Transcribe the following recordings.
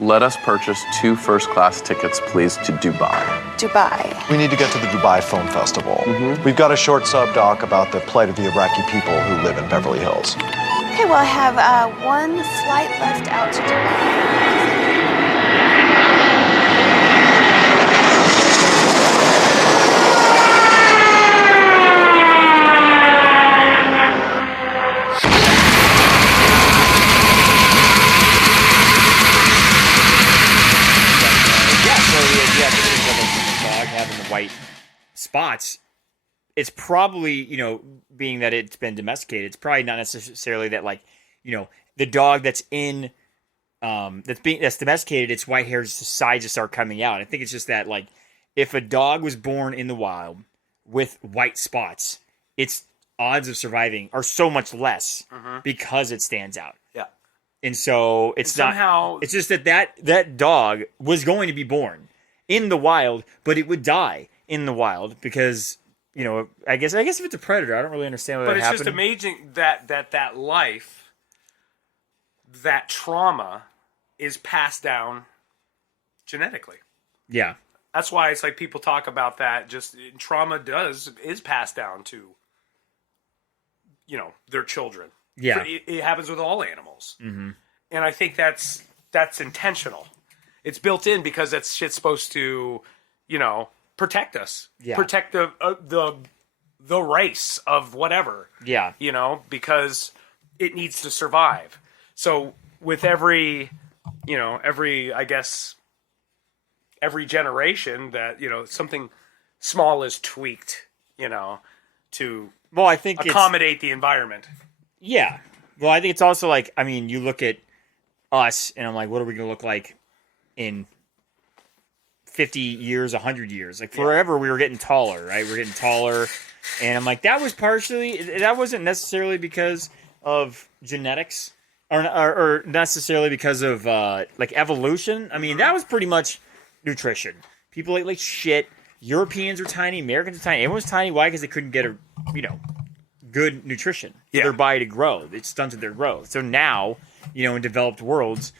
Let us purchase 2 first-class tickets, please, to Dubai. Dubai. We need to get to the Dubai Film Festival. We've got a short sub-doc about the plight of the Iraqi people who live in Beverly Hills. Okay, well, I have one flight left out to Dubai. Having the white spots, it's probably, being that it's been domesticated, it's probably not necessarily that, like, the dog that's in that's domesticated, its white hairs decide to start coming out. I think it's just that, like, if a dog was born in the wild with white spots, its odds of surviving are so much less because it stands out. Yeah. And so it's it's just that dog was going to be born in the wild, but it would die in the wild because, I guess if it's a predator, I don't really understand what But would it's happen. just amazing that life, that trauma is passed down genetically. Yeah. That's why it's like people talk about that. Just trauma is passed down to, their children. Yeah. It happens with all animals. Mm-hmm. And I think that's intentional. It's built in because that shit's supposed to, protect us. Yeah. Protect the race of whatever. Yeah. Because it needs to survive. So with every generation that, something small is tweaked, to I think accommodate the environment. Yeah. Well, I think it's also like, you look at us and I'm like, what are we going to look like in 50 years, 100 years? Like forever we were getting taller, right? We're getting taller. And I'm like, that wasn't necessarily because of genetics or necessarily because of like evolution. That was pretty much nutrition. People ate like shit. Europeans are tiny. Americans are tiny. Everyone's tiny. Why? Because they couldn't get good nutrition for their body to grow. It stunted their growth. So now, in developed worlds,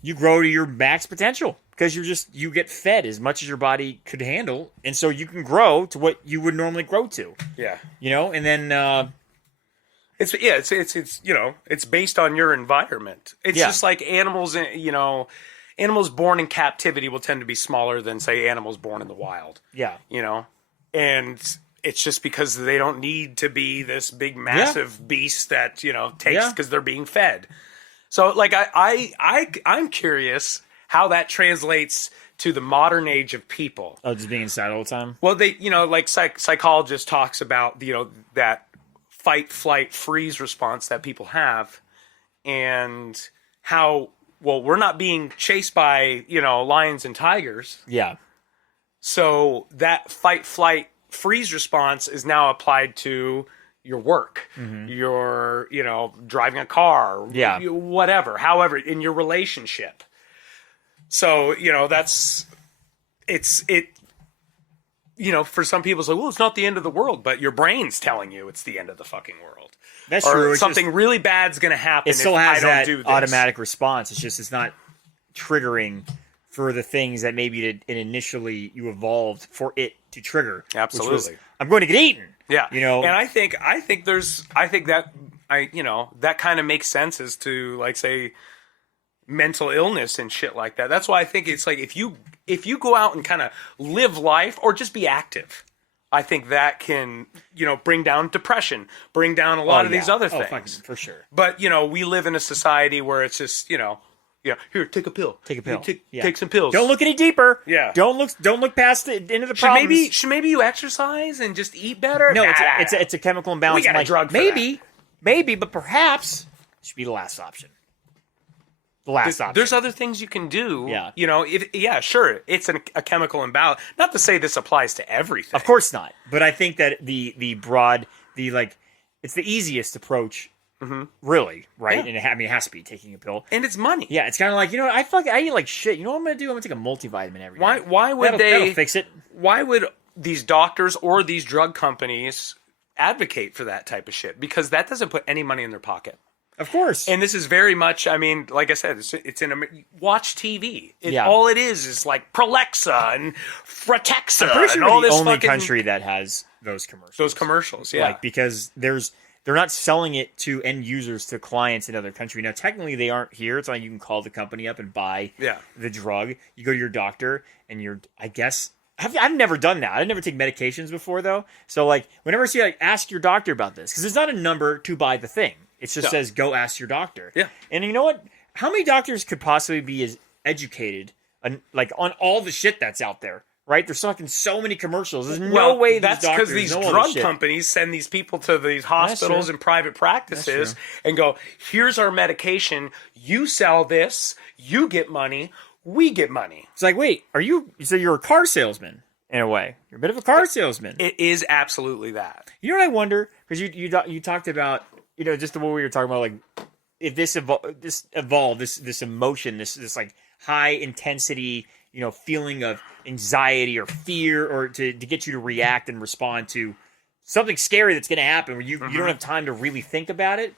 you grow to your max potential because you get fed as much as your body could handle, and so you can grow to what you would normally grow to. Yeah. And then it's based on your environment. It's just like animals, animals born in captivity will tend to be smaller than, say, animals born in the wild. Yeah. And it's just because they don't need to be this big, massive beast that, takes because they're being fed. So, like, I'm curious how that translates to the modern age of people. Oh, just being inside all the time? Well, they, like psychologist talks about, that fight, flight, freeze response that people have and how, we're not being chased by, lions and tigers. Yeah. So that fight, flight, freeze response is now applied to your work, your, driving a car, whatever, however, in your relationship. So, for some people it's like, well, it's not the end of the world, but your brain's telling you it's the end of the fucking world. That's or true. Something really bad's going to happen it still if has I don't that do this. automatic response. It's not triggering for the things that maybe initially you evolved for it to trigger. Absolutely. Which was, I'm going to get eaten. Yeah. And I think that kind of makes sense as to, like, say, mental illness and shit like that. That's why I think it's like if you go out and kind of live life or just be active, I think that can, bring down depression, bring down a lot of these other things. Fucking, for sure. But, we live in a society where it's just, here, take a pill. Take a pill. Take some pills. Don't look any deeper. Yeah. Don't look past it into the problems. Should maybe you exercise and just eat better? No, it's a chemical imbalance. We got a drug for maybe, but perhaps it should be the last option. Option. There's other things you can do. Yeah. Sure. It's a chemical imbalance. Not to say this applies to everything. Of course not. But I think that it's the easiest approach. Really, right? Yeah. And it has to be taking a pill. And it's money. Yeah, it's kind of like, I eat like shit. You know what I'm going to do? I'm going to take a multivitamin every day. Why would that'll fix it? Why would these doctors or these drug companies advocate for that type of shit? Because that doesn't put any money in their pocket. Of course. And this is very much, I mean, like I said, it's watch TV. Yeah. All it is like Prolexa and Fratexa I'm pretty sure and all we're the this only fucking, country that has those commercials. those commercials, yeah. Like, because they're not selling it to end users, to clients in other country. Now, technically, they aren't here. It's not like you can call the company up and buy the drug. You go to your doctor, and I guess, I've never done that. I never take medications before, though. So, like, whenever I see, like, ask your doctor about this, because there's not a number to buy the thing. It just says, go ask your doctor. Yeah. And you know what? How many doctors could possibly be as educated on all the shit that's out there? Right? There's fucking so many commercials. There's no way these that's doctors because these know all this drug shit. companies send these people to these hospitals and private practices and go, here's our medication. You sell this. You get money. We get money. It's like, wait, so you're a car salesman in a way. You're a bit of a car salesman. It is absolutely that. You know what I wonder? Because you talked about, just the way we were talking about, like, if this evolved, this emotion, this like high intensity, feeling of anxiety or fear, or to get you to react and respond to something scary that's going to happen where you don't have time to really think about it.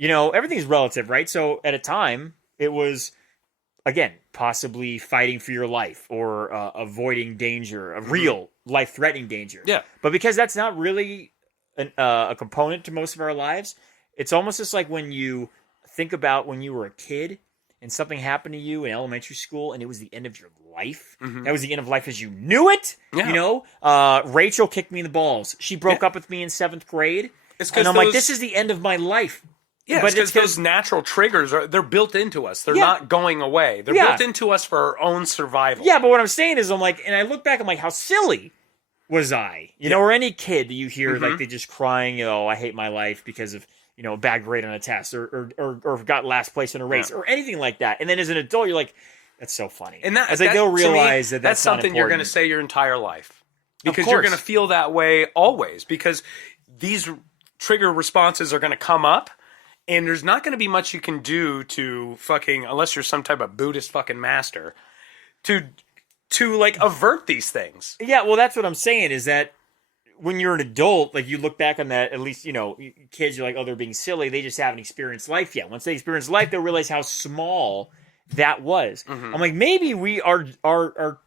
Everything's relative, right? So at a time, it was, again, possibly fighting for your life or avoiding danger, a real life-threatening danger. Yeah. But because that's not really a component to most of our lives, it's almost just like when you think about when you were a kid and something happened to you in elementary school and it was the end of your life. That was the end of life as you knew it. Yeah. Rachel kicked me in the balls. She broke up with me in 7th grade. And I'm like, this is the end of my life. Yeah, but it's because those natural triggers they're built into us. They're not going away. They're built into us for our own survival. Yeah, but what I'm saying is, I'm like, and I look back, I'm like, how silly was I? Or any kid that you hear, like, they just crying, I hate my life because of, a bad grade on a test or got last place in a race or anything like that. And then as an adult, you're like, that's so funny. And they'll realize that that's something you're going to say your entire life. Because you're going to feel that way always. Because these trigger responses are going to come up. And there's not going to be much you can do to unless you're some type of Buddhist fucking master, to like avert these things. Yeah, well, that's what I'm saying is that when you're an adult, like you look back on that, at least, kids, you're like, oh, they're being silly. They just haven't experienced life yet. Once they experience life, they'll realize how small that was. I'm like, maybe our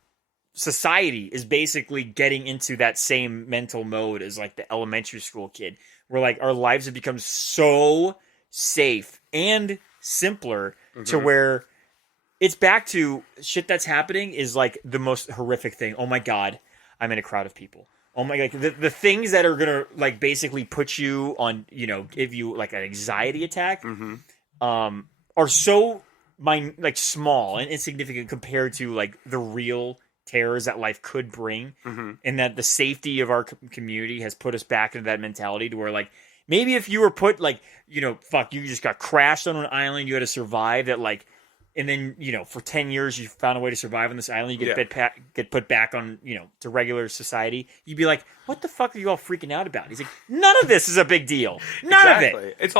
society is basically getting into that same mental mode as like the elementary school kid, where like our lives have become so safe and simpler to where it's back to shit that's happening is like the most horrific thing. Oh my God, I'm in a crowd of people. Oh my God, the things that are gonna like basically put you on, give you like an anxiety attack, are so small and insignificant compared to like the real terrors that life could bring, and that the safety of our community has put us back into that mentality to where like, maybe if you were put like, you just got crashed on an island, you had to survive that, like, and then, for 10 years you found a way to survive on this island, you get put back on, to regular society. You'd be like, what the fuck are you all freaking out about? He's like, none of this is a big deal. None of it. It's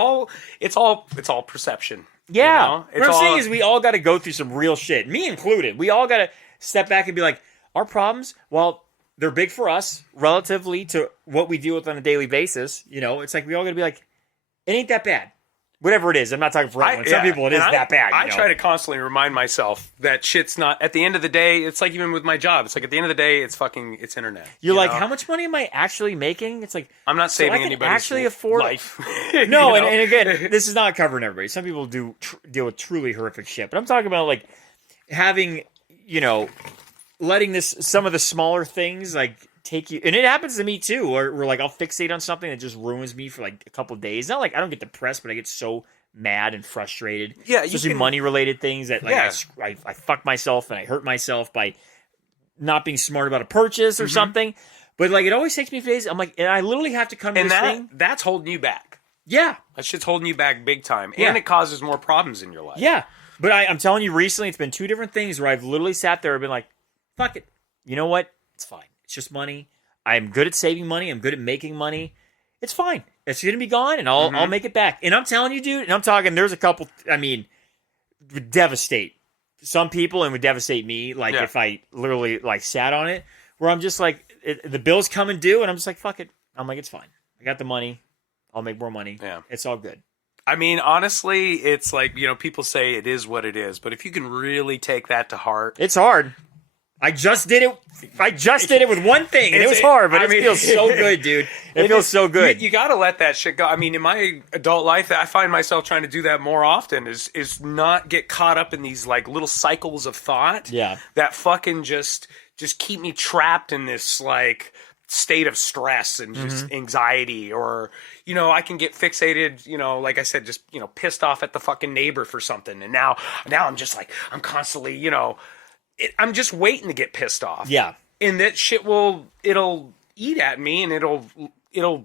all perception. Yeah. What I'm saying is we all got to go through some real shit, me included. We all got to step back and be like, our problems, well, they're big for us relatively to what we deal with on a daily basis. It's like we all got to be like, it ain't that bad. Whatever it is. I'm not talking for everyone. Some people, it is that bad. I try to constantly remind myself that shit's not, at the end of the day, it's like even with my job. It's like at the end of the day, it's internet. You're like, how much money am I actually making? It's like, I'm not saving anybody's actually afford life. No, and again, this is not covering everybody. Some people do deal with truly horrific shit. But I'm talking about like having, letting some of the smaller things like take you, and it happens to me too, where like I'll fixate on something that just ruins me for like a couple of days. Not like I don't get depressed, but I get so mad and frustrated. Yeah, especially money related things that like I fuck myself and I hurt myself by not being smart about a purchase or something. But like it always takes me days. I'm like, and I literally have to come to this thing. That's holding you back. Yeah, that shit's holding you back big time, and it causes more problems in your life. Yeah, but I'm telling you, recently it's been two different things where I've literally sat there and been like, fuck it. You know what? It's fine. It's just money. I'm good at saving money. I'm good at making money. It's fine. It's going to be gone, and I'll make it back. And I'm telling you, dude, and I'm talking, there's a couple, would devastate some people and would devastate me, like, if I literally, like, sat on it, where I'm just like, the bills come and due, and I'm just like, fuck it. I'm like, it's fine. I got the money. I'll make more money. Yeah. It's all good. I mean, honestly, it's like, people say it is what it is, but if you can really take that to heart, It's hard. I just did it with one thing, and it was hard, but it feels so good, dude. It feels so good. You got to let that shit go. I mean, in my adult life, I find myself trying to do that more often. Is not get caught up in these like little cycles of thought. Yeah. That fucking just keep me trapped in this like state of stress and just anxiety, or I can get fixated, like I said, just pissed off at the fucking neighbor for something, and now I'm just like I'm constantly I'm just waiting to get pissed off. Yeah. And that shit it'll eat at me, and it'll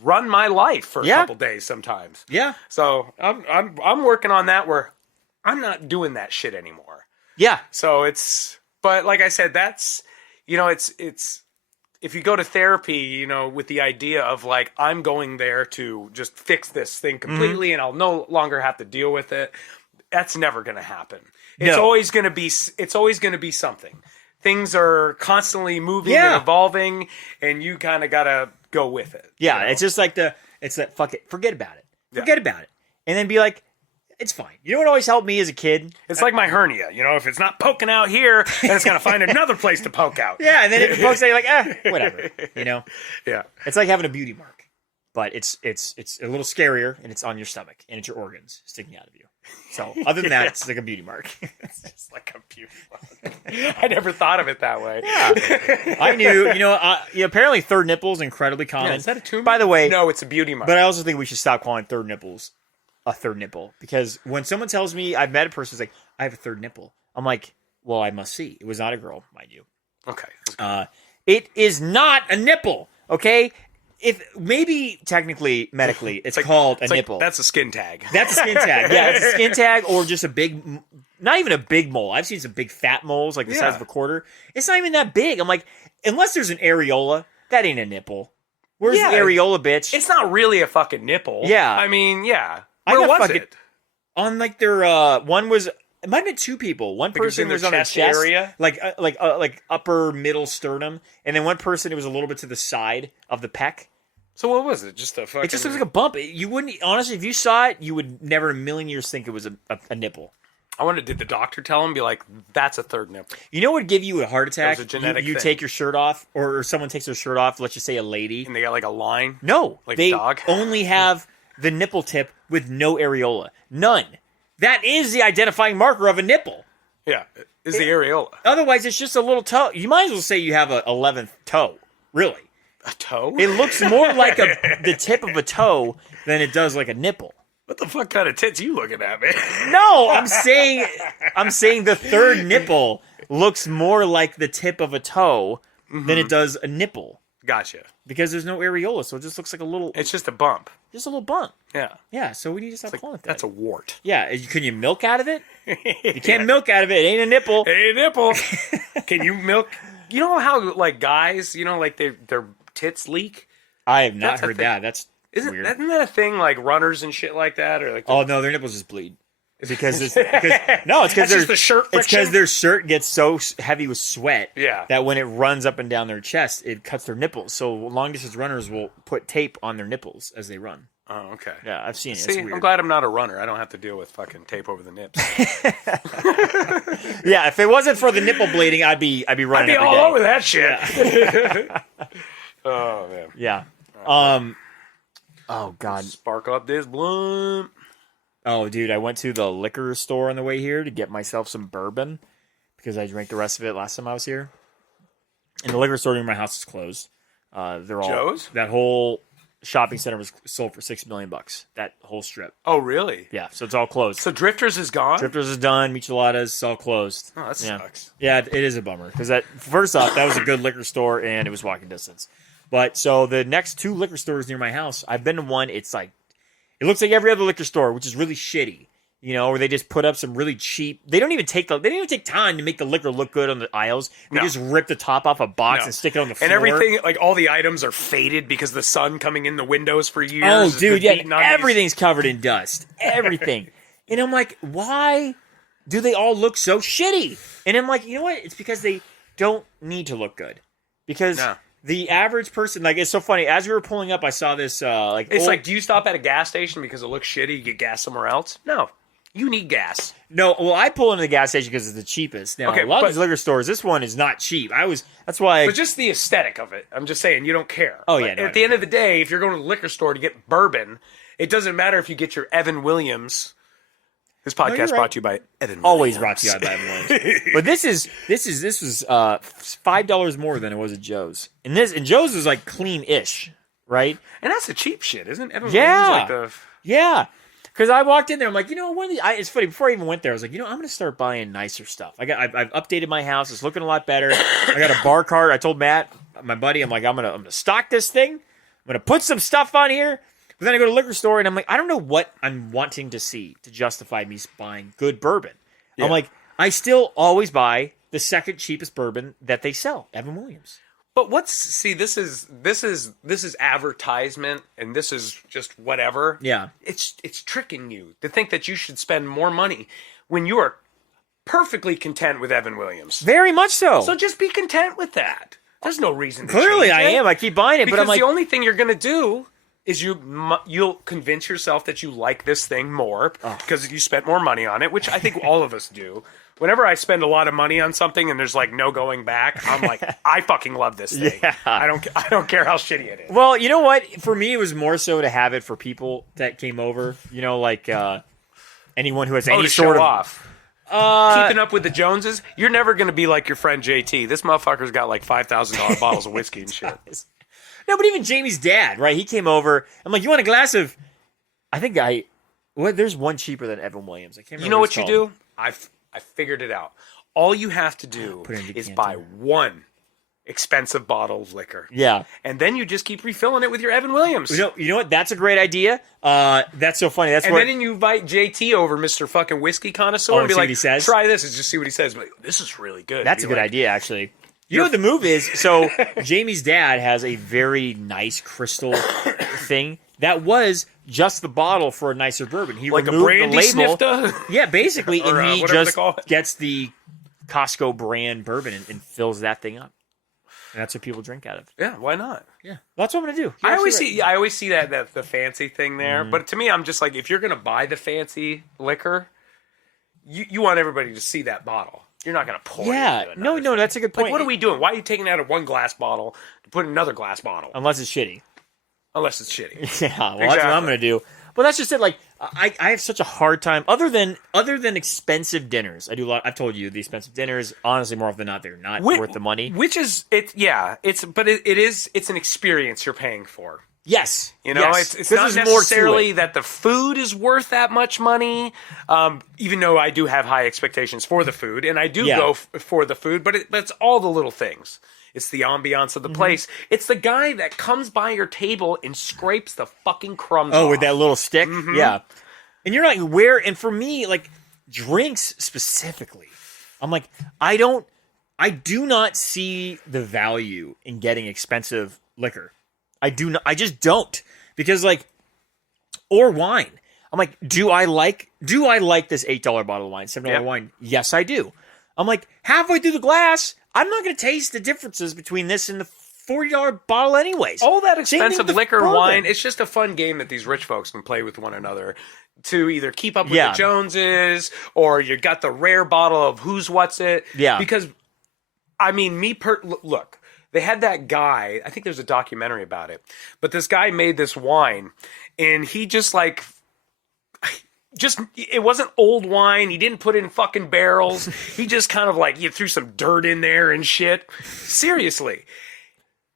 run my life for a couple days sometimes. Yeah. So I'm working on that where I'm not doing that shit anymore. Yeah. So but like I said, that's, it's, if you go to therapy, with the idea of like, I'm going there to just fix this thing completely and I'll no longer have to deal with it. That's never going to happen. It's always going to be something. Things are constantly moving and evolving, and you kind of got to go with it. Yeah. It's just like it's that fuck it. Forget about it. Forget about it. And then be like, it's fine. You know what always helped me as a kid? It's like my hernia. If it's not poking out here, then it's going to find another place to poke out. Yeah. And then if it pokes out, you're like, whatever. Yeah. It's like having a beauty mark, but it's a little scarier, and it's on your stomach, and it's your organs sticking out of you. So other than that, it's like a beauty mark. It's just like a beauty mark. I never thought of it that way. Yeah. I knew, apparently third nipple is incredibly common. Yeah, is that a tumor? By the way, no, it's a beauty mark. But I also think we should stop calling third nipples a third nipple, because when someone tells me, I've met a person who's like, I have a third nipple, I'm like, well, I must see. It was not a girl, mind you. Okay. It is not a nipple, okay? If maybe technically, medically, it's called a nipple. That's a skin tag. That's a skin tag. Yeah, it's a skin tag, or just a big, not even a big mole. I've seen some big fat moles, like the size of a quarter. It's not even that big. I'm like, unless there's an areola, that ain't a nipple. Where's the areola, bitch? It's not really a fucking nipple. Yeah. I mean, yeah. I Where got was fucking- it? On like their one was, it might have been two people. One person was on their chest area, like upper middle sternum, and then one person it was a little bit to the side of the pec. So what was it? Just a fucking... It just looks like a bump. You wouldn't, honestly, if you saw it, you would never in a million years think it was a nipple. I wonder, did the doctor tell him, be like, that's a third nipple? You know what would give you a heart attack? It was a genetic you thing. take your shirt off, or someone takes their shirt off, let's just say a lady. And they got like a line? No. Like they a dog? only have the nipple tip with no areola. None. That is the identifying marker of a nipple. Yeah, is the areola. Otherwise, it's just a little toe. You might as well say you have a 11th toe. Really. A toe? It looks more like the tip of a toe than it does like a nipple. What the fuck kind of tits you looking at, man? No, I'm saying the third nipple looks more like the tip of a toe than it does a nipple. Gotcha. Because there's no areola, so it just looks like a little... It's just a bump. Just a little bump. Yeah. Yeah, so we need to stop calling it that. That's a wart. Yeah, can you milk out of it? You can't milk out of it. It ain't a nipple. It ain't a nipple. Can you milk... You know how, like, guys, like, their tits leak? I have not heard that. That's weird. Isn't that a thing, like, runners and shit like that? Or like oh, no, their nipples just bleed. Because it's because the shirt friction? It's because their shirt gets so heavy with sweat Yeah. that when it runs up and down their chest, it cuts their nipples. So long distance runners will put tape on their nipples as they run. Oh, okay. Yeah, I've seen it. See, it's weird. I'm glad I'm not a runner. I don't have to deal with fucking tape over the nips. Yeah, if it wasn't for the nipple bleeding, I'd be running. I'd be every all day. over that shit. Yeah. Oh man. Yeah. Oh god. Sparkle up this blunt. Oh dude, I went to the liquor store on the way here to get myself some bourbon because I drank the rest of it last time I was here. And the liquor store near my house is closed. They're all Joe's? That whole shopping center was sold for $6 million. That whole strip. Oh really? Yeah, so it's all closed. So Drifters is gone? Drifters is done. Micheladas, it's all closed. Oh, that sucks. Yeah, it is a bummer because first off, that was a good liquor store and it was walking distance. But so the next two liquor stores near my house, I've been to one. It's like it looks like every other liquor store, which is really shitty. Where they just put up some really cheap. They don't even take time to make the liquor look good on the aisles. They just rip the top off a box and stick it on the floor. And everything, like all the items are faded because the sun coming in the windows for years. Oh, dude, yeah, beating on everything's covered in dust. Everything. And I'm like, why do they all look so shitty? And I'm like, you know what? It's because they don't need to look good. Because the average person, like, it's so funny. As we were pulling up, I saw this, It's like, do you stop at a gas station because it looks shitty? You get gas somewhere else? No. You need gas. No, well, I pull into the gas station because it's the cheapest. Now, Okay, a lot but- of these liquor stores, this one is not cheap. That's why. But just the aesthetic of it. I'm just saying, you don't care. Oh, yeah, Like, no, I at the end of the day, if you're going to the liquor store to get bourbon, it doesn't matter if you get your Evan Williams. This podcast you're right. brought to you by Evan Williams. Always brought to you by Evan Williams. But this was $5 more than it was at Joe's. And Joe's was like clean-ish, right? And that's the cheap shit, isn't it? Evan Yeah. Williams like the... Yeah. Because I walked in there, I'm like, one of these. It's funny. Before I even went there, I was like, I'm going to start buying nicer stuff. I've updated my house. It's looking a lot better. I got a bar cart. I told Matt, my buddy, I'm like, I'm gonna stock this thing. I'm gonna put some stuff on here. But then I go to the liquor store and I'm like, I don't know what I'm wanting to see to justify me buying good bourbon. Yeah. I'm like, I still always buy the second cheapest bourbon that they sell, Evan Williams. But this is advertisement, and this is just whatever. Yeah. It's tricking you to think that you should spend more money when you are perfectly content with Evan Williams. Very much so. So just be content with that. There's no reason to Clearly change I it. am. I keep buying it, Because but I'm like, the only thing you're going to do is you'll convince yourself that you like this thing more because you spent more money on it, which I think all of us do. Whenever I spend a lot of money on something and there's like no going back, I'm like, I fucking love this thing. Yeah. I don't care how shitty it is. well, you know what? For me, it was more so to have it for people that came over. Like anyone who has any to sort show of off. Keeping up with the Joneses, you're never going to be like your friend JT. This motherfucker's got like $5,000 bottles of whiskey and shit. No, but even Jamie's dad, right? He came over. I'm like, you want a glass of? There's one cheaper than Evan Williams. I can't remember. You know what what it's you called. do? I figured it out. All you have to do Put it in a is decanter. buy one expensive bottle of liquor. Yeah. And then you just keep refilling it with your Evan Williams. You know what? That's a great idea. That's so funny. That's And what. then you invite JT over, Mr. fucking whiskey connoisseur, Oh, and be see what like, he says? try this and just see what he says. But this is really good. That's Be a good like, idea, actually. You know what the move is? So Jamie's dad has a very nice crystal thing that was just the bottle for a nicer bourbon. He Like a removed brandy the label. snifter? Yeah, basically, Or, and he whatever they just call it. gets the Costco brand bourbon and fills that thing up. And that's what people drink out of. Yeah, why not? Yeah, that's what I'm gonna do. I always see that the fancy thing there, Mm-hmm. but to me, I'm just like, if you're gonna buy the fancy liquor, you want everybody to see that bottle. You're not gonna pour. Yeah, it into no, another that's a good point. Like, what are we doing? Why are you taking out of one glass bottle to put in another glass bottle? Unless it's shitty. Unless it's shitty. Yeah, well, that's what I'm gonna do. But that's just it. Like, I have such a hard time. Other than expensive dinners, I do a lot. I've told you the expensive dinners. Honestly, more often than not, they're not worth the money. Which is it? Yeah, it's an experience you're paying for. Yes, You know, yes. it's 'Cause not there's more to necessarily it. that the food is worth that much money, even though I do have high expectations for the food, and I do Yeah. go for the food, but it's all the little things. It's the ambiance of the place. It's the guy that comes by your table and scrapes the fucking crumbs Oh, off. with that little stick? Mm-hmm. Yeah. And you're like, where? And for me, like, drinks specifically, I'm like, I do not see the value in getting expensive liquor. I just don't. Because, like, or wine. I'm like, do I like this $8 bottle of wine, $7 Yep. wine? Yes, I do. I'm like, halfway through the glass, I'm not going to taste the differences between this and the $40 bottle anyways. all that Same thing expensive with liquor, bourbon. wine. It's just a fun game that these rich folks can play with one another to either keep up with Yeah. the Joneses, or you got the rare bottle of who's what's it. Yeah. Because, I mean, look, they had that guy. I think there's a documentary about it, but this guy made this wine, and he just like. It wasn't old wine. He didn't put it in fucking barrels. He just kind of like, you threw some dirt in there and shit. Seriously.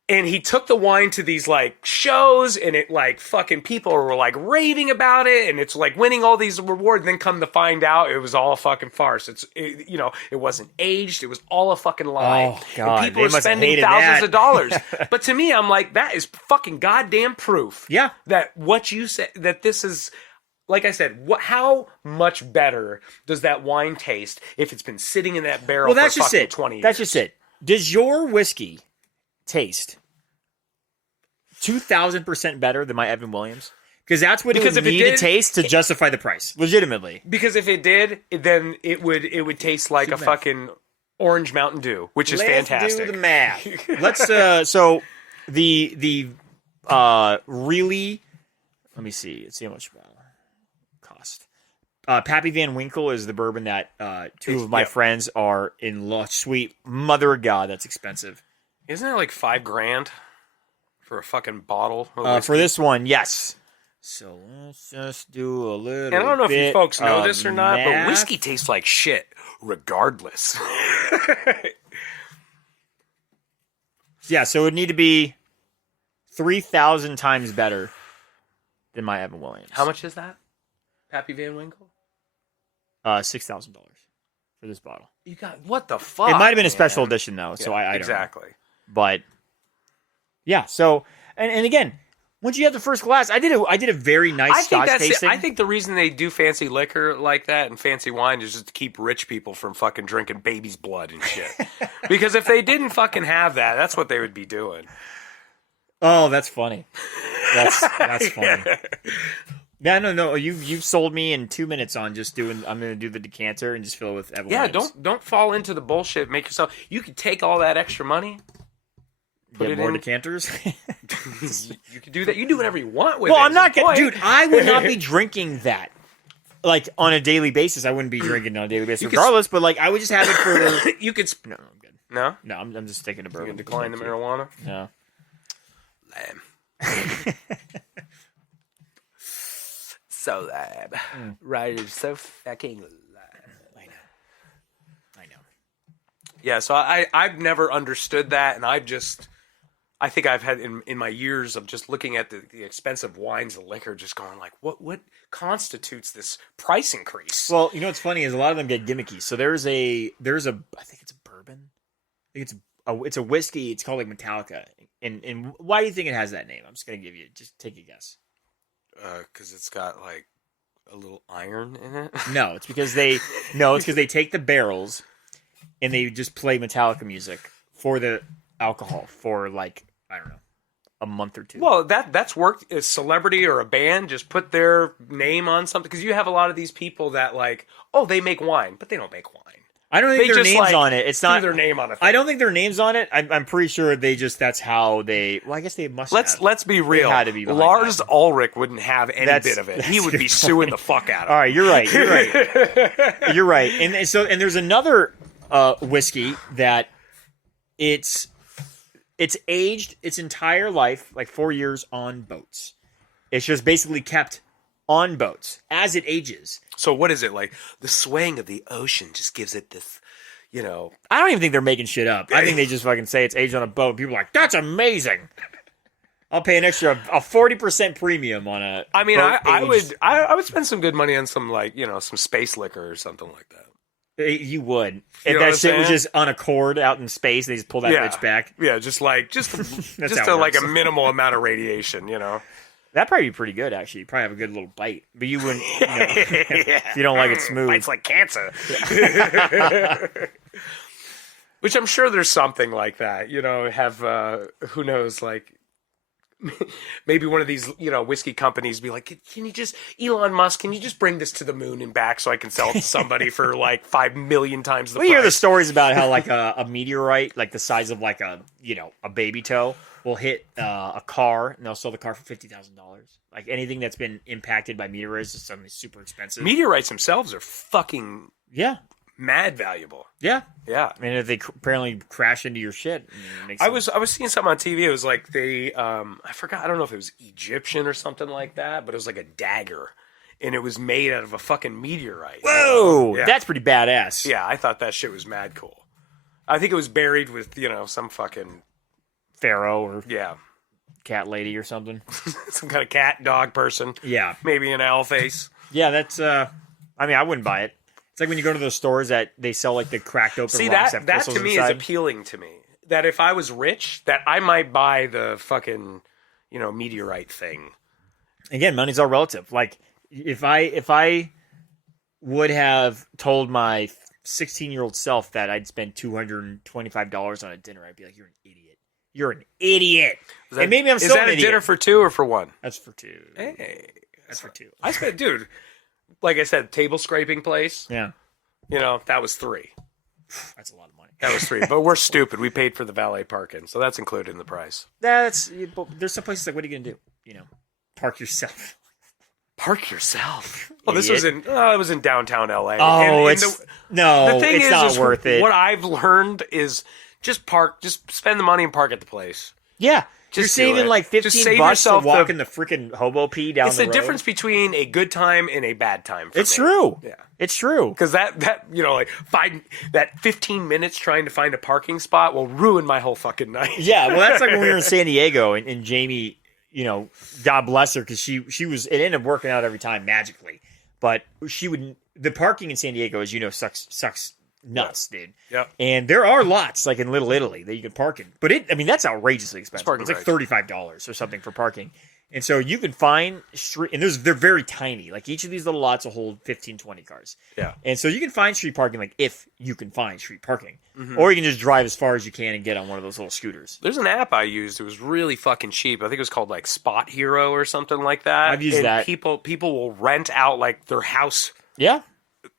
And he took the wine to these like shows, and it like fucking people were like raving about it, and it's like winning all these rewards. And then come to find out, it was all a fucking farce. It wasn't aged. It was all a fucking lie. Oh, God. And people They are must have spending hated thousands that. of dollars. But to me, I'm like, that is fucking goddamn proof. Yeah. That what you said, that this is. Like I said, how much better does that wine taste if it's been sitting in that barrel Well, that's for just fucking it. 20 years? That's just it. Does your whiskey taste 2,000% better than my Evan Williams? Because that's what Because it if would it need did- to taste to justify the price. Legitimately. Because if it did, then it would taste like a math. fucking orange Mountain Dew, which is fantastic. Let's do the math. So the really, let me see. Let's see how much cost. Pappy Van Winkle is the bourbon that two of my friends are in love. Sweet mother of God, that's expensive. Isn't it like $5,000 for a fucking bottle? For this one, yes. So let's just do a little. And I don't know if you folks know this or not, math. but whiskey tastes like shit, regardless. Yeah, so it would need to be 3,000 times better than my Evan Williams. How much is that? Pappy Van Winkle? $6,000 for this bottle. You got what the fuck? It might have been a man? special edition though, so Yeah, I don't know. exactly. But yeah, so and again, once you have the first glass, I did a very nice Scotch tasting. I think the reason they do fancy liquor like that and fancy wine is just to keep rich people from fucking drinking baby's blood and shit. Because if they didn't fucking have that, that's what they would be doing. Oh, that's funny. That's funny. Yeah, no. You've sold me in 2 minutes on just doing. I'm going to do the decanter and just fill it with Evan Williams. Don't fall into the bullshit. Make yourself. You could take all that extra money. Put Get it more in. decanters. You could do that. You do whatever you want with it. Well, I'm not going dude. I would not be drinking that like on a daily basis. I wouldn't be drinking on a daily basis regardless. But like, I would just have it for. You could. No, I'm good. No. No, I'm just taking a You bourbon. can decline the marijuana. No. Lamb. So lab. Right, so fucking lab. I know. Yeah, so I've never understood that, and I think I've had in my years of just looking at the expensive wines and liquor, just going like, what constitutes this price increase? Well, you know what's funny is a lot of them get gimmicky. So there's a I think it's a bourbon. I think it's a whiskey. It's called like Metallica. And why do you think it has that name? I'm just gonna give you just take a guess. Because it's got like a little iron in it. No, it's because they take the barrels and they just play Metallica music for the alcohol for like, I don't know, a month or two. Well, that's worked. A celebrity or a band just put their name on something, because you have a lot of these people that like, oh, they make wine, but they don't make wine. I don't think They their just, name's like, on it. It's not their name on it. I don't think their name's on it. I'm pretty sure that's how they. Well, I guess they must. Let's be real. had to be behind Lars that. Ulrich wouldn't have any bit of it. He would be suing the fuck out of All it. right, you're right. You're right. And there's another whiskey that it's aged its entire life, like 4 years, on boats. It's just basically kept on boats as it ages. So what is it like? The swaying of the ocean just gives it this, I don't even think they're making shit up. I think they just fucking say it's aged on a boat. People are like, that's amazing. I'll pay an extra 40% premium on a. I mean, boat I aged- would spend some good money on some like some space liquor or something like that. You would. You If know that what shit I'm was saying? just on a cord out in space, they just pull that bitch back. Yeah, just how it like a works. minimal amount of radiation, That'd probably be pretty good, actually. You'd probably have a good little bite. But you wouldn't, if you don't like it smooth. Bites like cancer. Which I'm sure there's something like that, have, who knows, like, maybe one of these, whiskey companies be like, can you just, Elon Musk, can you just bring this to the moon and back so I can sell it to somebody for like 5 million times the We price? hear the stories about how like a meteorite, like the size of like a baby toe, will hit a car and they'll sell the car for $50,000. Like anything that's been impacted by meteorites is suddenly super expensive. Meteorites themselves are fucking mad valuable. Yeah. Yeah. I mean, if they apparently crash into your shit, it makes I sense. was seeing something on TV. It was like I forgot. I don't know if it was Egyptian or something like that, but it was like a dagger, and it was made out of a fucking meteorite. Whoa, Yeah. that's pretty badass. Yeah, I thought that shit was mad cool. I think it was buried with some fucking Pharaoh or cat lady or something. some kind of cat dog person. Yeah. Maybe an owl face. Yeah, that's. I mean, I wouldn't buy it. It's like when you go to those stores that they sell like the cracked open See, rocks that crystals to me inside. is appealing to me. That if I was rich, that I might buy the fucking meteorite thing. Again, money's all relative. Like if I would have told my 16-year-old self that I'd spend $225 on a dinner, I'd be like, "You're an idiot. You're an idiot." And maybe I'm still Is that an a idiot. dinner for two or for one? That's for two. Hey, That's for two. I spent, dude. Like I said, table scraping place. Yeah. That was 3. That's a lot of money. That was 3. But we're stupid. We paid for the valet parking, so that's included in the price. But there's some places like, what are you gonna do? Park yourself. Park yourself. Well, this Idiot. was in downtown LA. Oh, And the thing it's not worth it. What I've learned is just spend the money and park at the place. Yeah. You're Just do saving it. like Just $15 save for yourself walking the freaking hobo pee down It's the the road. difference between a good time and a bad time for It's me. true. Yeah. It's true. Because that that 15 minutes trying to find a parking spot will ruin my whole fucking night. Yeah, well, that's like when we were in San Diego and Jamie, God bless her, because she was, it ended up working out every time magically. But the parking in San Diego, as you know, sucks nuts, dude. Yeah. And there are lots like in Little Italy that you can park in, but that's outrageously expensive. parking It's like $35 or something for parking. And so you can find street, and they're very tiny. Like each of these little lots will hold 15, 20 cars. Yeah. And so you can find street parking, like if you can find street parking, or you can just drive as far as you can and get on one of those little scooters. There's an app I used. It was really fucking cheap. I think it was called like Spot Hero or something like that. I've used and that. People will rent out like their house Yeah.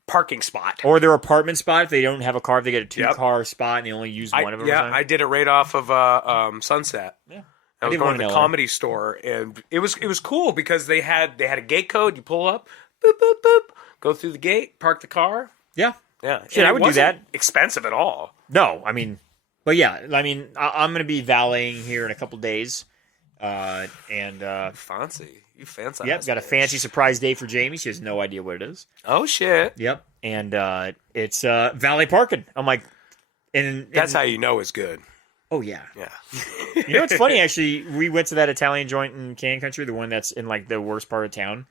parking spot. Or their apartment spot. If they don't have a car, if they get a 2-car spot and they only use one of them. I did it right off of Sunset. Yeah. I was did going one to in the LA. Comedy Store, and it was cool because they had a gate code. You pull up, boop boop boop, go through the gate, park the car. Yeah. Yeah, Shit, And I it would do wasn't that. Expensive at all. No, but yeah, I'm going to be valeting here in a couple days. Fancy, you fancy. Yep, got a fancy surprise day for Jamie. She has no idea what it is. Oh shit! Yep, and it's valet parking. I'm like, and That's how you know it's good. Oh yeah. Yeah. You know what's funny? Actually, we went to that Italian joint in Can Country, the one that's in like the worst part of town,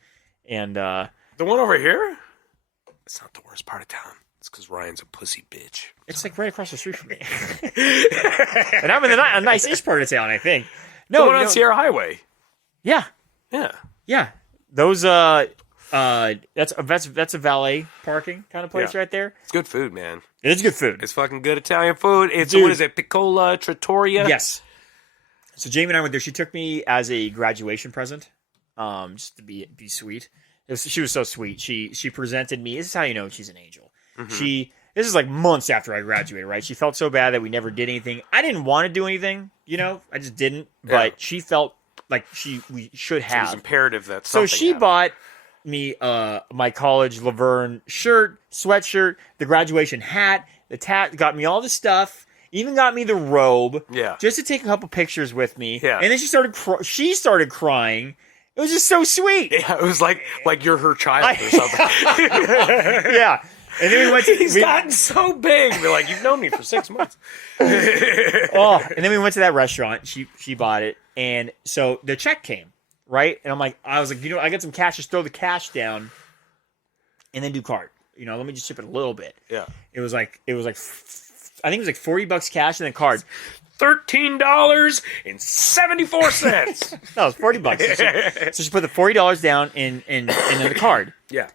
and The one over here? It's not the worst part of town. It's because Ryan's a pussy bitch. it's like right across the street from me. And I'm in a nice-ish part of town, I think. No, The one on Sierra Highway. Yeah, Yeah. those that's a valet parking kind of place Yeah. right there. It's good food, man. It is good food. It's fucking good Italian food. It's, Dude. what is it, Piccola Trattoria? Yes. So Jamie and I went there. She took me as a graduation present, just to be sweet. She was so sweet. She presented me. This is how you know she's an angel. Mm-hmm. This is like months after I graduated, right? She felt so bad that we never did anything. I didn't want to do anything, I just didn't. But Yeah. she felt like we should It was have. imperative that So something she happened. bought me my college Laverne shirt, sweatshirt, the graduation hat, got me all the stuff, even got me the robe, Yeah. just to take a couple pictures with me. Yeah. And then she started crying. It was just so sweet. Yeah, it was like you're her child or something. Yeah. And then we went to He's gotten so big. They're like, you've known me for 6 months. and then we went to that restaurant. She bought it, and so the check came, right? And I was like, I got some cash. Just throw the cash down, and then do card. Let me just chip it a little bit. Yeah. It was like I think it was like $40 cash and then card. $13.74. No, it was $40. So she put the $40 down in the card. Yeah.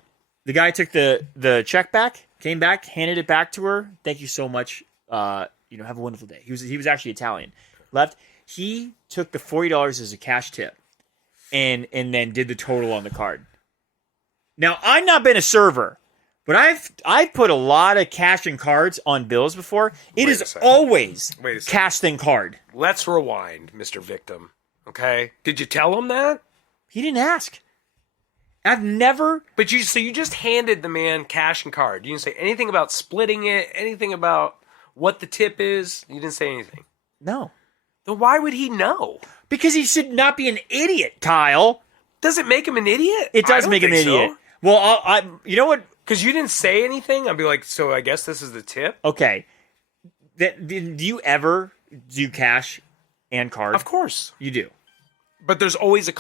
The guy took the check back, came back, handed it back to her. Thank you so much. Have a wonderful day. He was actually Italian. Left. He took the $40 as a cash tip, and then did the total on the card. Now I've not been a server, but I've put a lot of cash and cards on bills before. It Wait a is second. always Wait a second. cash then card. Let's rewind, Mr. Victim. Okay? Did you tell him that? He didn't ask. I've never. But you just handed the man cash and card. You didn't say anything about splitting it, anything about what the tip is. You didn't say anything. No. Then why would he know? Because he should not be an idiot, Kyle. Does it make him an idiot? It does make him an idiot. Well, you know what? Because you didn't say anything. I'd be like, so I guess this is the tip? Okay. Do you ever do cash and card? Of course. You do. But there's always a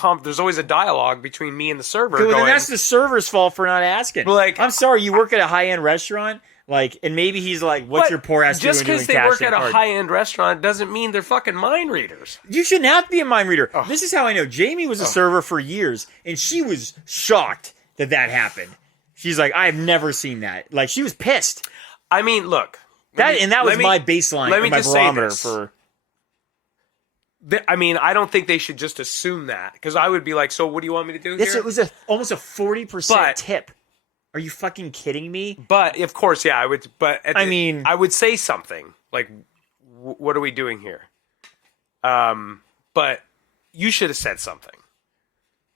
dialogue between me and the server Well, then going, that's the server's fault for not asking. Like- I'm sorry, you work at a high-end restaurant, and maybe he's like, "What's But your poor ass just doing because doing they cash work and at a card?" high-end restaurant doesn't mean they're fucking mind readers. You shouldn't have to be a mind reader. This is how I know. Jamie was a server for years, and she was shocked that happened. She's like, "I have never seen that." Like, she was pissed. I mean, look. That was my baseline, let me my just say barometer this. for. I mean, I don't think they should just assume that, because I would be like, so what do you want me to do This here? it was almost a 40% But- tip. Are you fucking kidding me? But of course, yeah, I would. But I would say something like, "What are we doing here?" But you should have said something.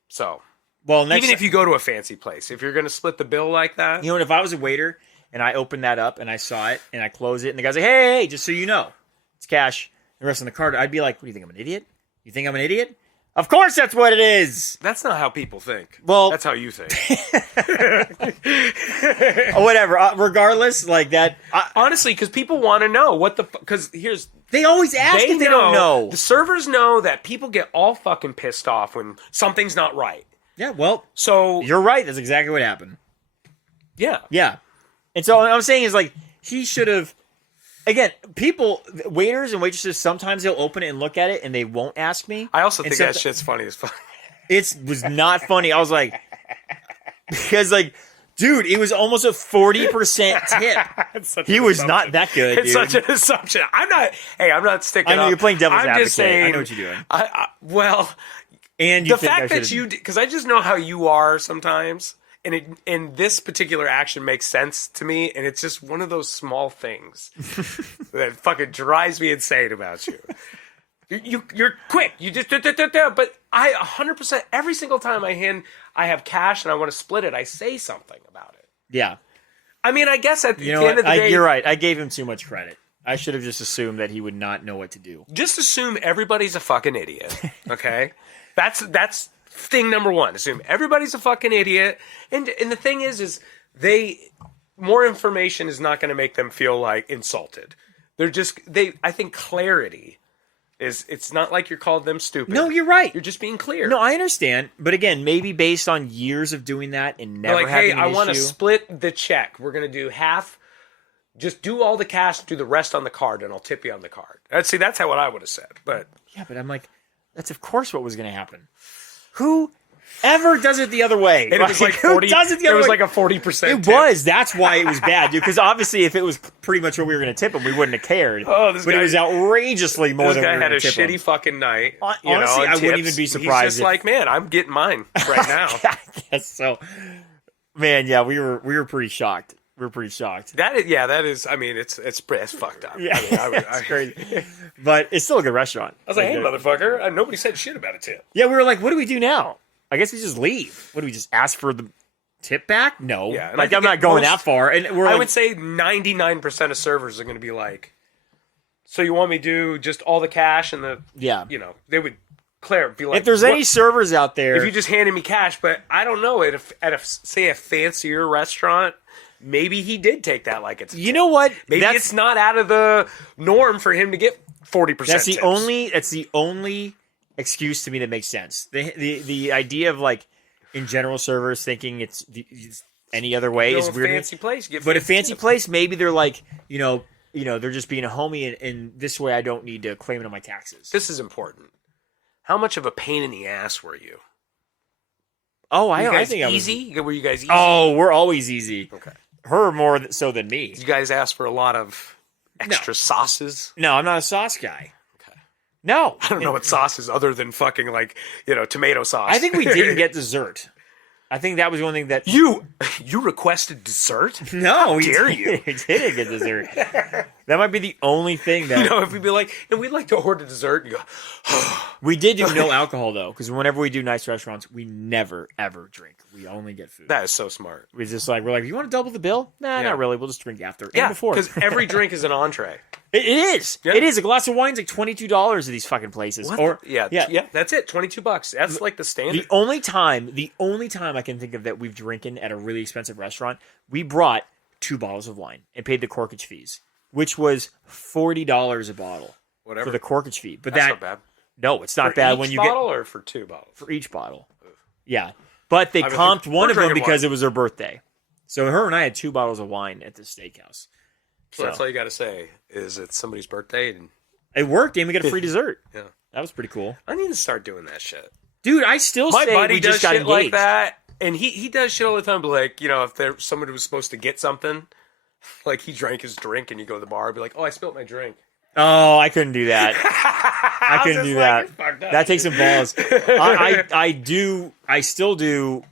So, well, even if you go to a fancy place, if you're going to split the bill like that, you know, if I was a waiter and I opened that up and I saw it and I close it and the guy's like, "Hey, just so you know, it's cash." The rest on the card, I'd be like, "What do you think? I'm an idiot? You think I'm an idiot? Of course, that's what it is." that's not how people think. Well, that's how you think. Whatever. Regardless, like that. Honestly, because people want to know what the. Because here's. They always ask if they don't know. The servers know that people get all fucking pissed off when something's not right. Yeah, well, So you're right. That's exactly what happened. yeah. Yeah. And so what I'm saying is, like, he should have. Again, waiters and waitresses, sometimes they'll open it and look at it and they won't ask me. I also And think that shit's funny as fuck. It was not funny. I was like, because, like, dude, it was almost a 40% tip. He was not that good, It's dude. such an assumption. I'm not sticking up. I know you're playing devil's I'm advocate. just saying, I know what you're doing. Well, And you the think I fact that should've- because I just know how you are sometimes, and this particular action makes sense to me, and it's just one of those small things that fucking drives me insane about you. You're quick. You just but I 100% every single time I have cash and I want to split it, I say something about it. Yeah. I mean, I guess at the You know end what? of the day, You're right. I gave him too much credit. I should have just assumed that he would not know what to do. just assume everybody's a fucking idiot. Okay, that's thing number one. Assume everybody's a fucking idiot, and the thing is more information is not going to make them feel like insulted. I think clarity is. It's not like you're called them stupid. No, you're right. You're just being clear. No, I understand. But again, maybe based on years of doing that and They're never like, having hey, an I issue. want to split the check. We're going to do half. Just do all the cash, do the rest on the card, and I'll tip you on the card. That's how what I would have said. But Yeah, but I'm like, that's of course what was going to happen. Who ever does it the other way? and it was like Who 40. does it the It other was way? like a 40%. It was. That's why it was bad, dude. Because obviously, if it was pretty much what we were going to tip him, we wouldn't have cared. Oh, this but guy- it was outrageously more This than guy we were had a going to tip shitty him. fucking night. Honestly, on I wouldn't tips. even be He's surprised just if- like, man, I'm getting mine right now. I guess so. Man, yeah, we were pretty shocked. We were pretty shocked. That is. I mean, it's fucked up. Yeah, I mean, it's crazy. But it's still a good restaurant. I was like, hey, motherfucker, nobody said shit about a tip. Yeah, we were like, what do we do now? I guess we just leave. What do we just ask for the tip back? No. Yeah, and like I I'm think not going most- that far. And we're I like, would say 99% of servers are going to be like, so you want me to do just all the cash and the, yeah. they would be like, If there's any servers out there, if you just handed me cash, but I don't know, at a fancier restaurant, maybe he did take that like it's a you tip. know what? Maybe it's not out of the norm for him to get 40%. That's the tips. only excuse to me that makes sense. The idea of like in general servers thinking it's any other way Go is to a weird. fancy place, get But a fancy fancy tips. place, maybe they're like, they're just being a homie, and this way I don't need to claim it on my taxes. This is important. How much of a pain in the ass were you? Oh, Were you I guys think easy? Were you guys easy? Oh, we're always easy. Okay. Her more so than me. Did you guys ask for a lot of extra sauces? No, I'm not a sauce guy. Okay. No, I don't know what sauces other than fucking like, tomato sauce. I think we didn't get dessert. I think that was one thing that you requested dessert? No, we dare didn't. you? We didn't get dessert. That might be the only thing that If we'd be like, and we'd like to order dessert, and you go, we did do no alcohol though, because whenever we do nice restaurants, we never ever drink. We only get food. that is so smart. We just we're like, you want to double the bill? Nah, Yeah. not really. We'll just drink after and Yeah, before. because every drink is an entree. It is. Yeah. It is. A glass of wine's like $22 at these fucking places. Yeah, that's it. $22. That's like the standard. The only time I can think of that we've drinking at a really expensive restaurant, we brought 2 bottles of wine and paid the corkage fees, which was $40 a bottle Whatever. for the corkage fee. But That's that not bad. no, it's not For bad each when you bottle or for 2 bottles? for each bottle. Yeah, but they I mean, comped we're one of them drinking because wine. it was her birthday. So her and I had 2 bottles of wine at the steakhouse. So that's all you got to say is it's somebody's birthday, and It worked, and we got a free dessert. yeah, That was pretty cool, I need to start doing that shit. dude. I still My say buddy we does just got shit engaged. like that, and he does shit all the time. But like, if somebody was supposed to get something, like he drank his drink, and you go to the bar, and be like, "Oh, I spilled my drink." Oh, I couldn't do that. I couldn't was do just that. like, "You're fucked up, That takes some balls. I still do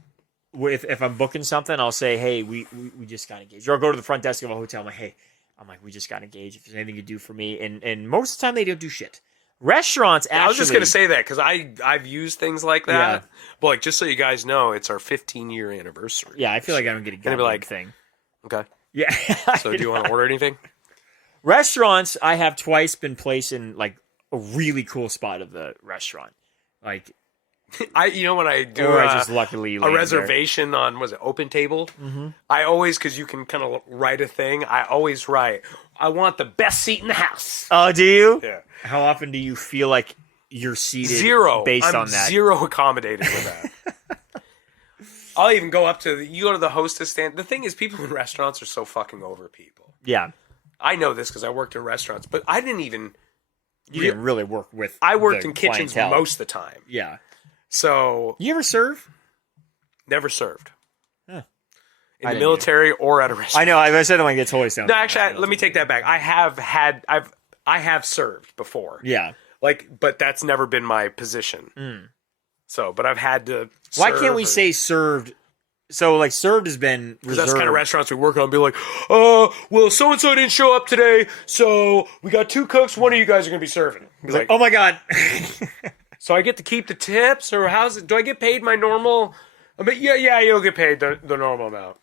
if I'm booking something, I'll say, hey, we just got engaged. Or I'll go to the front desk of a hotel. I'm like, hey, we just got engaged. If there's anything you do for me, and most of the time they don't do shit. Restaurants actually. I was just gonna say that because I've used things like that. Yeah. But like, just so you guys know, it's our 15-year anniversary. Yeah, I feel like I don't get a Gonna be goddamn like- thing. Okay. Yeah. So do you want to order anything? Restaurants, I have twice been placed in like a really cool spot of the restaurant, like, When I do or I just luckily a landed reservation on Open Table, I always, because you can kind of write a thing. I always write, I want the best seat in the house. there. Oh, do you? Yeah. How often do you feel like you're seated? Zero. based I'm on that. zero accommodated with that. I'll even go up to you go to the hostess stand. The thing is, people in restaurants are so fucking over people. Yeah, I know this because I worked in restaurants, but I didn't even. you didn't really work with. I worked the in kitchens clientele. most of the time, Yeah. so You ever serve? never served Huh. in I the didn't military or at a I restaurant. know. I said it like it totally sounds. No, actually, let me take that back. I have served before. Yeah. But that's never been my position. So, but I've had to. Why serve can't we or- say served? So like served has been Because reserved. that's the kind of restaurants we work on. Be like, well, so and so didn't show up today, so we got 2 cooks. One of you guys are gonna be serving. Be like, Oh my god. so I get to keep the tips, or how's it? Do I get paid my normal? I mean, yeah, you'll get paid the normal amount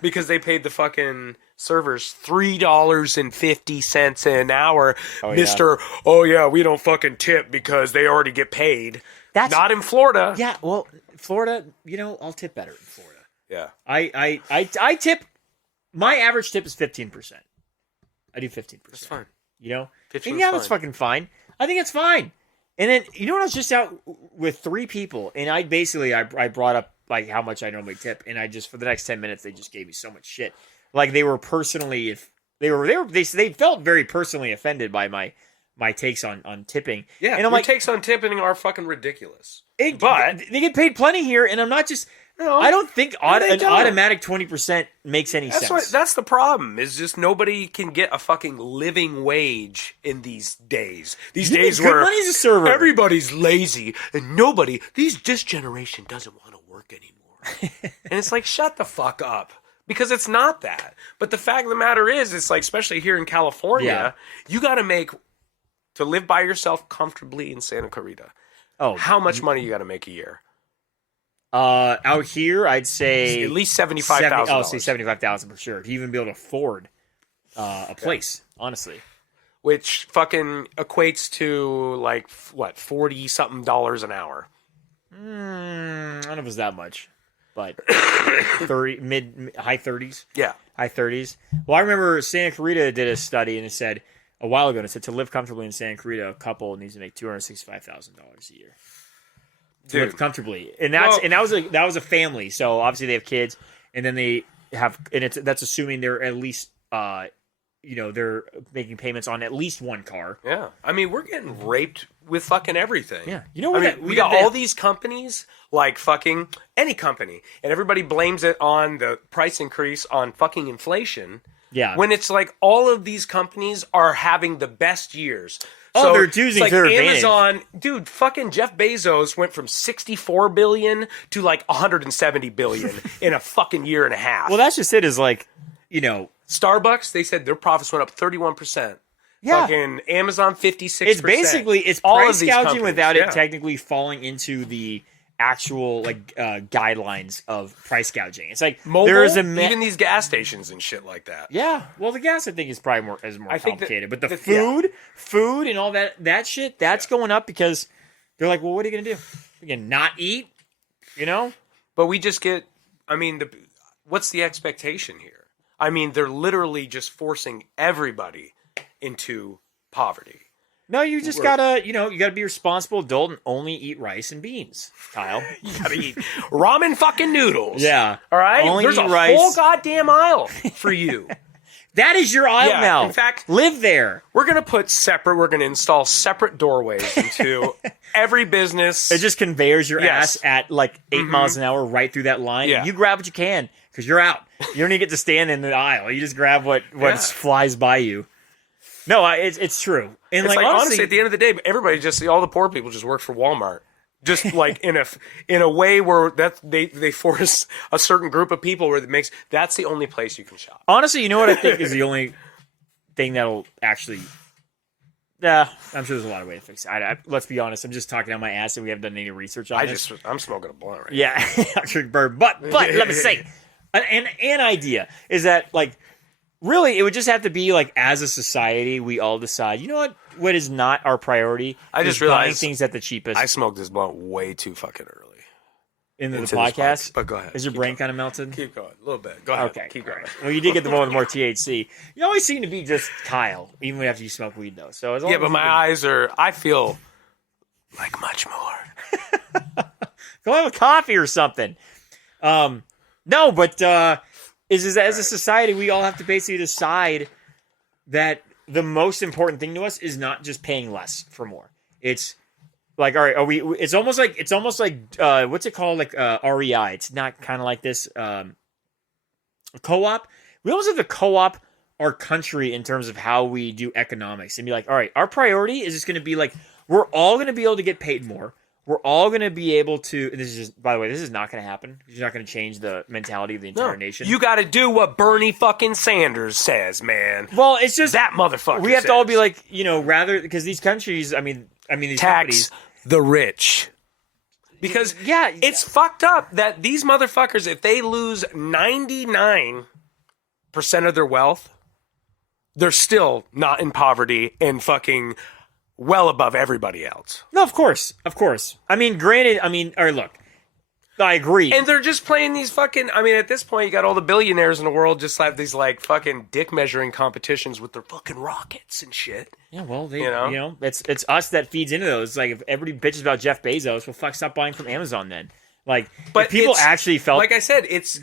because they paid the fucking servers $3.50 an hour, Mister. Oh yeah, we don't fucking tip because they already get paid. That's Not in Florida. Yeah. Well, Florida. I'll tip better in Florida. Yeah. I tip. My average tip is 15%. I do 15%. That's fine. 15 is yeah, that's fine. fucking fine. I think it's fine. And then what? I was just out with 3 people, and I brought up like how much I normally tip, and I just for the next 10 minutes they just gave me so much shit. Like they were personally, they felt very personally offended by my takes on tipping. Yeah, and I'm your like, takes on tipping are fucking ridiculous. but they get paid plenty here, and I'm not just. No, I don't think they an don't. automatic 20% makes any sense. That's the problem. Is just nobody can get a fucking living wage in these days. These You days make good where money as a server. everybody's lazy and this generation doesn't want to work anymore. And it's like, shut the fuck up. Because it's not that. But the fact of the matter is, it's like, especially here in California, you got to live by yourself comfortably in Santa Clarita. Oh, How much money you got to make a year? out here, I'd say At least $75,000. I'll say 75,000 for sure to even be able to afford a place. Honestly, Which fucking equates to like what, $40-something an hour. I don't know if it was that much, but 30 high 30s. Yeah. High 30s. Well, I remember Santa Clarita did a study and it said a while ago. And it said to live comfortably in Santa Clarita, a couple needs to make $265,000 a year. To live Dude. comfortably, and that was a family. So obviously they have kids, and then they have, and that's assuming they're at least, they're making payments on at least one car. Yeah. I mean, we're getting raped with fucking everything. Yeah. We got all these companies, like fucking any company, and everybody blames it on the price increase on fucking inflation. Yeah. When it's like all of these companies are having the best years. Oh, they're it's using like their advantage. Amazon, dude, fucking Jeff Bezos went from 64 billion to like 170 billion in a fucking year and a half. Well, that's just it. Is like, Starbucks, they said their profits went up 31%. Yeah. Fucking Amazon 56%. it's basically All price of these gouging companies, without yeah. it technically falling into the actual guidelines of price gouging. It's like Mobile, there is even these gas stations and shit like that. Yeah, well, the gas I think is probably more I think that- complicated, but the yeah. food, and all that shit, that's going up because they're like, well, what are you gonna do? You gonna not eat? But we just get, I mean, what's the expectation here? I mean, they're literally just forcing everybody into poverty. No, you just gotta, you gotta be a responsible adult and only eat rice and beans, Kyle. You gotta eat ramen fucking noodles. Yeah, All right? Only There's eat a rice. whole goddamn aisle for you. That is your aisle Yeah, now. in fact- live there. We're going to install separate doorways into every business. It just conveyors your Yes. ass at like 8 miles an hour right through that line. Yeah. And you grab what you can because you're out. You don't even get to stand in the aisle. You just grab what flies by you. No, it's true. And It's like, honestly, at the end of the day, everybody all the poor people just work for Walmart. Just like in a way where that they force a certain group of people where that's the only place you can shop. Honestly, you know what I think is the only thing that'll actually. Yeah, I'm sure there's a lot of ways to fix it. Let's be honest. I'm just talking out my ass, and we haven't done any research on this. I'm smoking a blunt right Yeah, I'm sure bird. But let me say, an idea is that like really it would just have to be like as a society we all decide. You know what is not our priority? I just buying realized things at the cheapest. I smoked this blunt way too fucking early. Into the Into this podcast. But go ahead. Is your Keep brain going. kind of melted? Keep going. A little bit. Go ahead. Okay. Keep going. Well, you did get the one with more THC. You always seem to be just Kyle, even after you smoke weed, though. So as long Yeah, as but you my can- eyes are. I feel like much more. Go have a coffee or something. No, but is that as a society, we all have to basically decide that the most important thing to us is not just paying less for more. It's like, all right, are we? It's almost like what's it called? Like REI. It's not kind of like this a co-op. We almost have to co-op our country in terms of how we do economics and be like, all right, our priority is just going to be like we're all going to be able to get paid more. We're all going to be able to. And this is just, by the way, this is not going to happen. You're not going to change the mentality of the entire nation. You got to do what Bernie fucking Sanders says, man. Well, it's just That motherfucker. we have says. to all be like, rather because these countries. I mean, these tax companies. the rich. Because Yeah, it's fucked up that these motherfuckers, if they lose 99% of their wealth, they're still not in poverty and fucking well above everybody else. No, of course. I mean, granted. All right, look, I agree. And they're just playing these fucking. I mean, at this point, you got all the billionaires in the world just have these like fucking dick measuring competitions with their fucking rockets and shit. Yeah, well, they, You know? it's us that feeds into those. Like, if everybody bitches about Jeff Bezos, well, fuck, stop buying from Amazon then. Like, But if people it's- actually felt Like I said, it's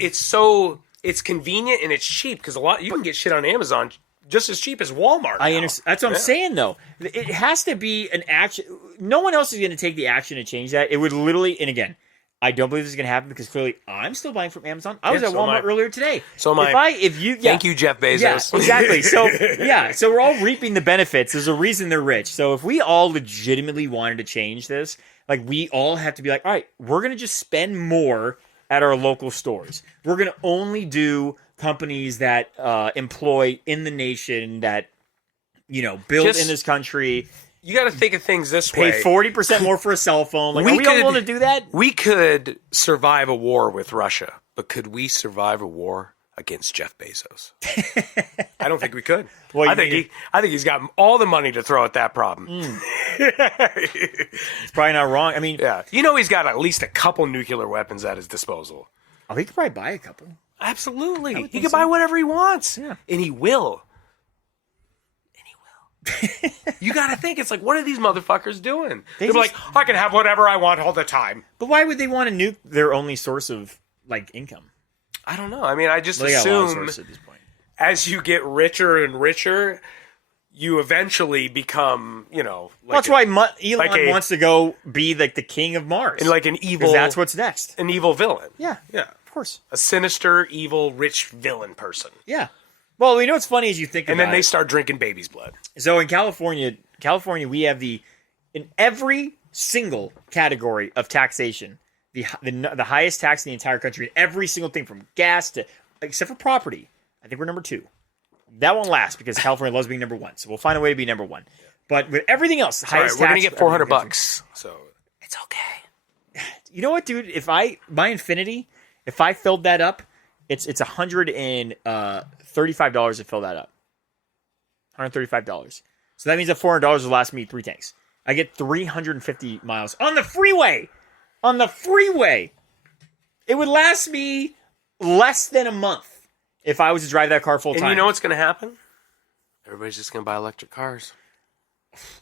convenient and it's cheap because you can get shit on Amazon just as cheap as Walmart. I now. understand. That's what I'm saying, though. It has to be an action. No one else is going to take the action to change that. It would literally, and again, I don't believe this is going to happen because clearly I'm still buying from Amazon. I was Yeah, at so am Walmart I. earlier today. So am I. Thank you, Jeff Bezos. Yeah, exactly. So so we're all reaping the benefits. There's a reason they're rich. So if we all legitimately wanted to change this, like we all have to be like, all right, we're gonna just spend more at our local stores. We're gonna only do companies that employ in the nation that build Just- in this country. You got to think of things this Pay way. 40% more for a cell phone. Like, are we all willing to do that? We could survive a war with Russia, but could we survive a war against Jeff Bezos? I don't think we could. Well, I think he's got all the money to throw at that problem. It's probably not wrong. I mean, Yeah, he's got at least a couple nuclear weapons at his disposal. oh, he could probably buy a couple. Absolutely, he think can so. buy whatever he wants, Yeah. and he will. You got to think, it's like, what are these motherfuckers doing? They're just- like, I can have whatever I want all the time. But why would they want to nuke their only source of like income? I don't know. I mean, I just Well, they got a lot of assume sources at this point. as you get richer and richer, you eventually become, Well, that's why Elon wants to go be like the king of Mars. and like an evil, because that's what's next. an evil villain. Yeah, Yeah, of course. a sinister, evil, rich villain person. Yeah. Well, what's funny is you think And about then they it. start drinking baby's blood. So in California, we have in every single category of taxation, the highest tax in the entire country, in every single thing from gas to, except for property. I think we're number 2. That won't last because California loves being number 1. So we'll find a way to be number 1. But with everything else, the All right, highest we're tax. gonna get $400. So it's okay. You know what, dude? If my Infinity, if I filled that up, it's $135 to fill that up. $135. So that means that $400 will last me 3 tanks. I get 350 miles on the freeway. On the freeway. It would last me less than a month if I was to drive that car full time. And you know what's gonna happen? Everybody's just gonna buy electric cars.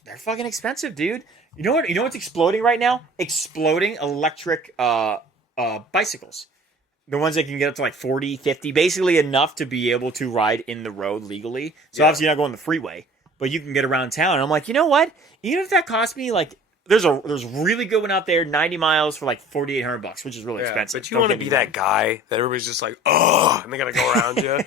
They're fucking expensive, dude. You know what? You know what's exploding right now? Exploding electric bicycles. The ones that can get up to like 40, 50, basically enough to be able to ride in the road legally. So obviously you're not going the freeway, but you can get around town. And I'm like, you know what? Even if that cost me like, there's really good one out there, 90 miles for like $4,800, which is really expensive. But you want to be that guy that everybody's just like, oh, and they gotta go around you.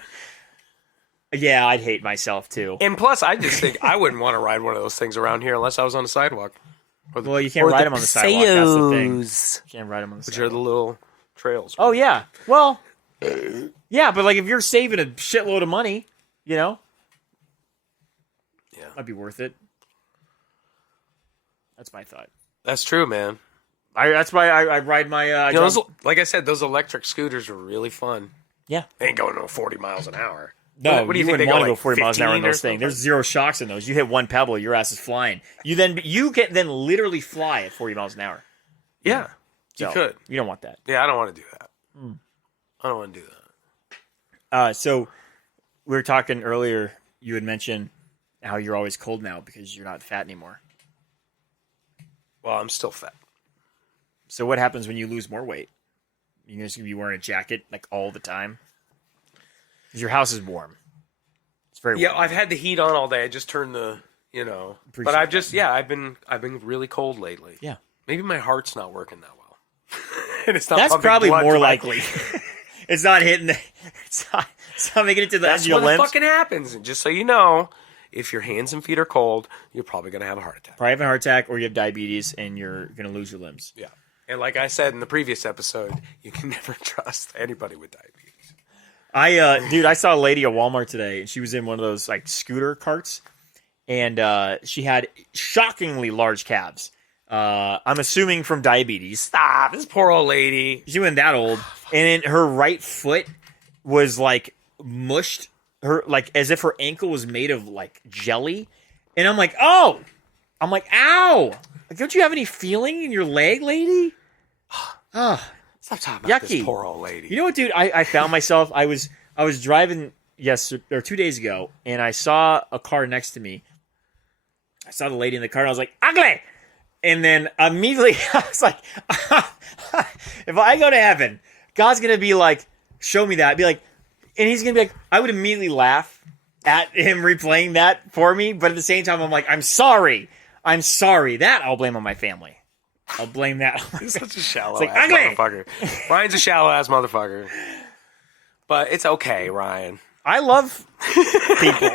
Yeah, I'd hate myself too. And plus, I just think I wouldn't want to ride one of those things around here unless I was on the sidewalk. Well, you can't ride them on the sidewalk. That's the thing. Paseos, You can't ride them on the which sidewalk. are the little trails. Oh yeah. Well, yeah, but like if you're saving a shitload of money, Yeah. that'd be worth it. That's my thought. That's true, man. That's why I ride my. Like I said, those electric scooters are really fun. Yeah. They ain't going no 40 miles an hour. No, what do you you think? wouldn't They want to go go 40 miles an hour in 15 or those things. something? There's zero shocks in those. You hit one pebble, your ass is flying. You can then literally fly at 40 miles an hour. Yeah, So, you could. You don't want that. Yeah, I don't want to do that. I don't want to do that. So we were talking earlier. You had mentioned how you're always cold now because you're not fat anymore. Well, I'm still fat. So what happens when you lose more weight? You're just gonna be wearing a jacket like all the time. 'Cause your house is warm. It's very Yeah, warm. I've had the heat on all day. I just turned the, Appreciate but I've that. just, I've been really cold lately. Yeah. Maybe my heart's not working that well. And it's not That's pumping probably blood more to my- likely. It's not hitting. It's not making it to the edge That's of your what limbs. fucking happens. And just so you know, if your hands and feet are cold, you're probably going to have a heart attack. Probably have a heart attack, or you have diabetes, and you're gonna lose your limbs. Yeah. And like I said in the previous episode, you can never trust anybody with diabetes. I saw a lady at Walmart today, and she was in one of those like scooter carts, and she had shockingly large calves. I'm assuming from diabetes. Stop. This poor old lady. She wasn't that old, and then her right foot was like mushed, her like as if her ankle was made of like jelly, and I'm like, ow! Like, don't you have any feeling in your leg, lady? Oh, Stop talking about yucky. this poor old lady. You know what, dude? I found myself. I was driving 2 days ago, and I saw a car next to me. I saw the lady in the car, and I was like, ugly. And then immediately I was like, if I go to heaven, God's gonna be like, show me that. Be like, and he's gonna be like, I would immediately laugh at him replaying that for me, but at the same time, I'm like, I'm sorry. That I'll blame on my family. I'll blame that. He's such a shallow like, ass ugly. motherfucker. Ryan's a shallow ass motherfucker. But it's okay, Ryan. I love people.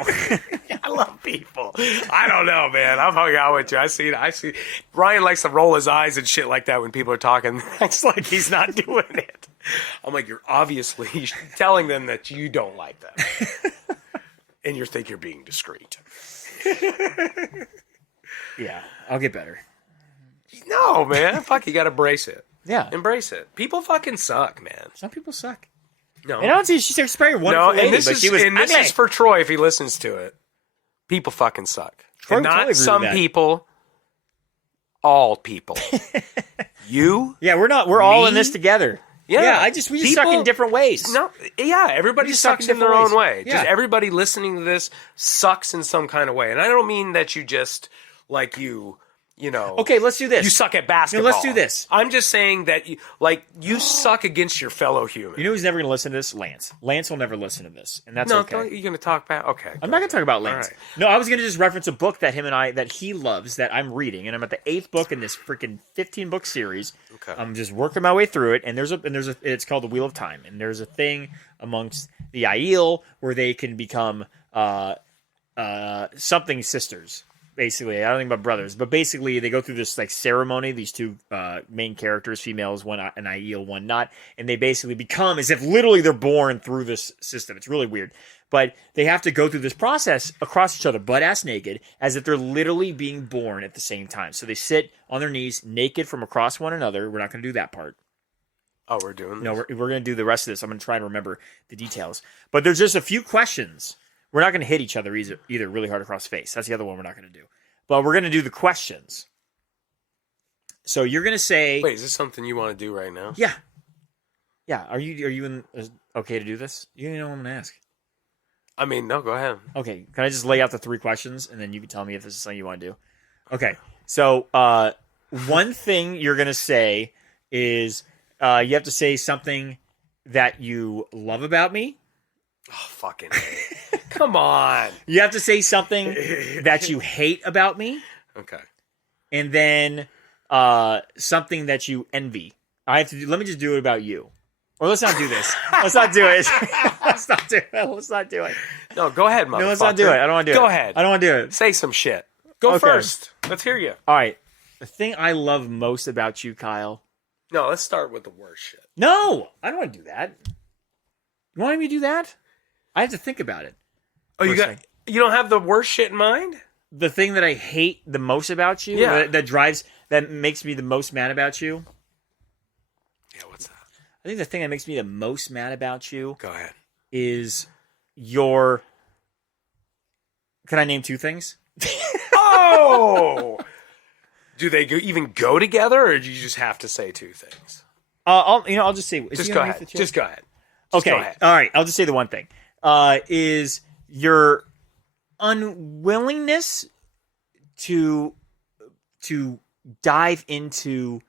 I love people. I don't know, man. I'm hung out with you. I see. Ryan likes to roll his eyes and shit like that when people are talking. It's like he's not doing it. I'm like, you're obviously telling them that you don't like them. And you think you're being discreet. Yeah, I'll get better. No, man. Fuck, you gotta embrace it. Yeah. Embrace it. People fucking suck, man. Some people suck. No. And I don't see she's probably a No, wonderful lady, and this but is she was and this ugly. is for Troy if he listens to it. People fucking suck. Troy And would totally not agree with some that. people. All people. You? Yeah, we're all in Me? this together. Yeah. we just suck in different ways. No, yeah, everybody We just suck sucks in in their different own ways. way. Yeah. Just everybody listening to this sucks in some kind of way. And I don't mean that you just like you know. Okay, let's do this. You suck at basketball. let's do this. I'm just saying that you suck against your fellow human. You know who's never going to listen to this? Lance. Lance will never listen to this, and that's no, okay. you're going to talk about. Okay, I'm not going to talk about Lance. All right. No, I was going to just reference a book that that he loves that I'm reading, and I'm at the 8th book in this freaking 15-book series. Okay. I'm just working my way through it, and it's called The Wheel of Time, and there's a thing amongst the Aiel where they can become something sisters. Basically, I don't think about brothers, but basically they go through this like ceremony. These two main characters, females, one an Aiel, one not, and they basically become as if literally they're born through this system. It's really weird, but they have to go through this process across each other, butt ass naked, as if they're literally being born at the same time. So they sit on their knees, naked from across one another. We're not going to do that part. Oh, we're doing this? No, we're going to do the rest of this. I'm going to try and remember the details, but there's just a few questions. We're not going to hit each other either really hard across the face. That's the other one we're not going to do. But we're going to do the questions. So you're going to say... Wait, is this something you want to do right now? Yeah. Yeah. Are you okay to do this? You know what I'm going to ask. I mean, no, go ahead. Okay. Can I just lay out the 3 questions, and then you can tell me if this is something you want to do? Okay. So one thing you're going to say is you have to say something that you love about me. Oh, fucking come on. You have to say something that you hate about me, Okay. and then something that you envy. Let me just do it about you. Or let's not do this. Let's not do it. Let's not do it. No, go ahead, motherfucker. No, let's not do it. I don't want to do it. Go ahead. I don't want to do it. Say some shit. Go Okay. first. Let's hear you. All right. The thing I love most about you, Kyle. No, let's start with the worst shit. No, I don't want to do that. You want me to do that? I have to think about it. Oh, you don't have the worst shit in mind? The thing that I hate the most about you, Yeah. that makes me the most mad about you. Yeah, what's that? I think the thing that makes me the most mad about you Go ahead. is your. Can I name two things? Oh! Do they even go together, or do you just have to say two things? I'll just say. Just go ahead. Just go ahead. Okay. Go ahead. All right. I'll just say the one thing. Is your unwillingness to dive into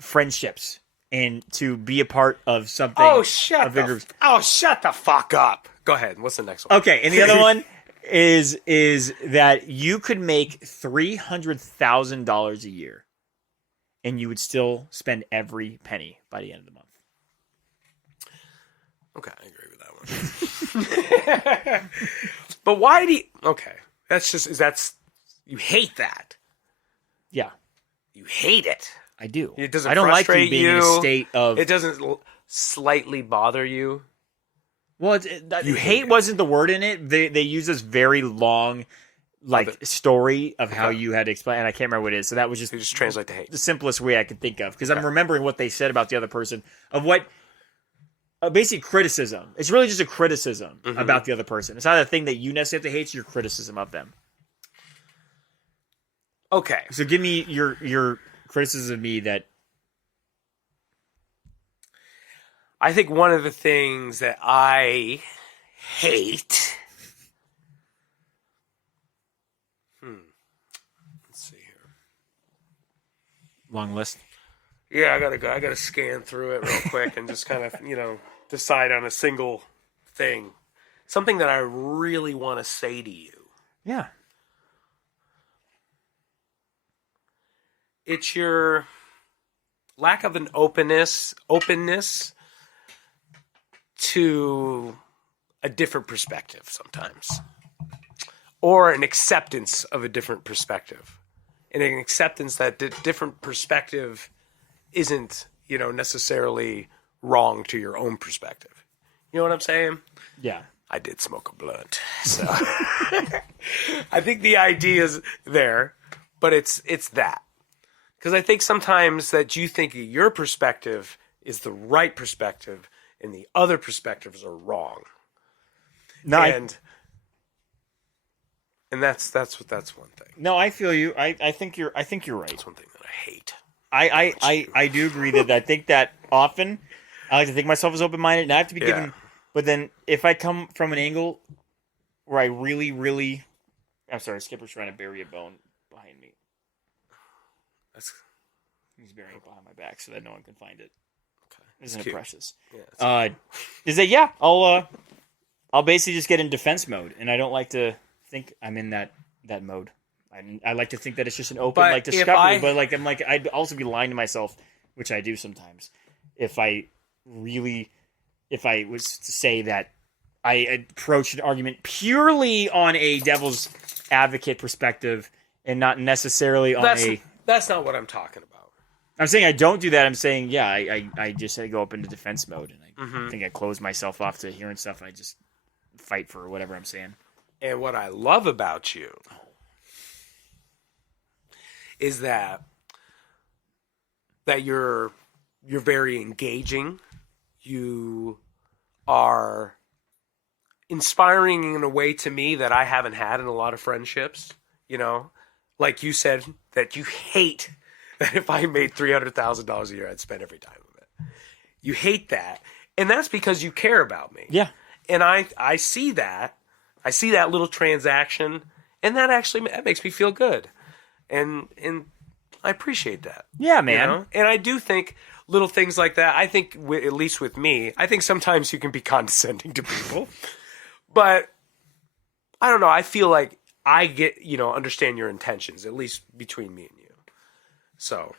friendships and to be a part of something. Oh, shut the fuck up. Go ahead. What's the next one? Okay, and the other one is that you could make $300,000 a year, and you would still spend every penny by the end of the month. Okay, I agree with that one. But why do you... Okay, you hate that. Yeah, You hate it. I do. It doesn't I don't like frustrate being you. in a state of. It doesn't slightly bother you. Well, hate wasn't the word in it. They use this very long, story of how you had to explain, and I can't remember what it is. So that was You just translate the hate. the simplest way I could think of, because I'm remembering what they said about the other person of what. Basic criticism. It's really just a criticism about the other person. It's not a thing that you necessarily have to hate. It's your criticism of them. Okay. So give me your criticism of me that. I think one of the things that I hate. Let's see here. Long list. Yeah, I gotta scan through it real quick and just kind of, decide on a single thing. Something that I really want to say to you. Yeah. It's your lack of an openness to a different perspective sometimes. Or an acceptance of a different perspective. And an acceptance that different perspective isn't, necessarily wrong to your own perspective. You know what I'm saying? Yeah. I did smoke a blunt. So I think the idea is there, but it's that. Because I think sometimes that you think your perspective is the right perspective and the other perspectives are wrong. No, and that's one thing. No, I feel you. I think you're right. That's one thing that I hate. I do agree that I think that often I like to think myself as open-minded, and I have to be given. But then if I come from an angle where I really, really, I'm sorry, Skipper's trying to bury a bone behind me. He's burying it behind my back so that no one can find it. Okay. Isn't it precious? Yeah, is that I'll basically just get in defense mode, and I don't like to think I'm in that mode. I like to think that it's just an open discovery, but I'd also be lying to myself, which I do sometimes. If I was to say that I approached an argument purely on a devil's advocate perspective and not necessarily that's not what I'm talking about. I'm saying I don't do that. I'm saying, I just go up into defense mode, and I think I close myself off to hearing stuff, and I just fight for whatever I'm saying. And what I love about you is that you're very engaging. You are inspiring in a way to me that I haven't had in a lot of friendships. Like you said, that you hate that if I made $300,000 a year, I'd spend every dime of it. You hate that. And that's because you care about me. Yeah. And I see that. I see that little transaction, and that makes me feel good. And I appreciate that. Yeah, man. And I do think little things like that, I think, at least with me, I think sometimes you can be condescending to people. But I don't know. I feel like I get, understand your intentions, at least between me and you. So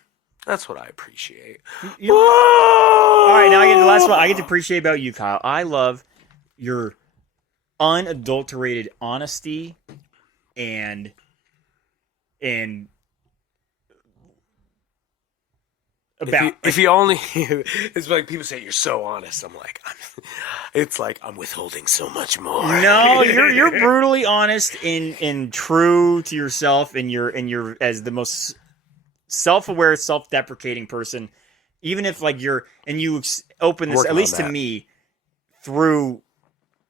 that's what I appreciate. All right, now I get the last one. I get to appreciate about you, Kyle. I love your unadulterated honesty and about. If you only, it's like people say you're so honest. I'm like, it's like I'm withholding so much more. No, you're brutally honest and true to yourself, and you're as the most self-aware, self-deprecating person. Even if like you open this, Working at least on to that. me, through,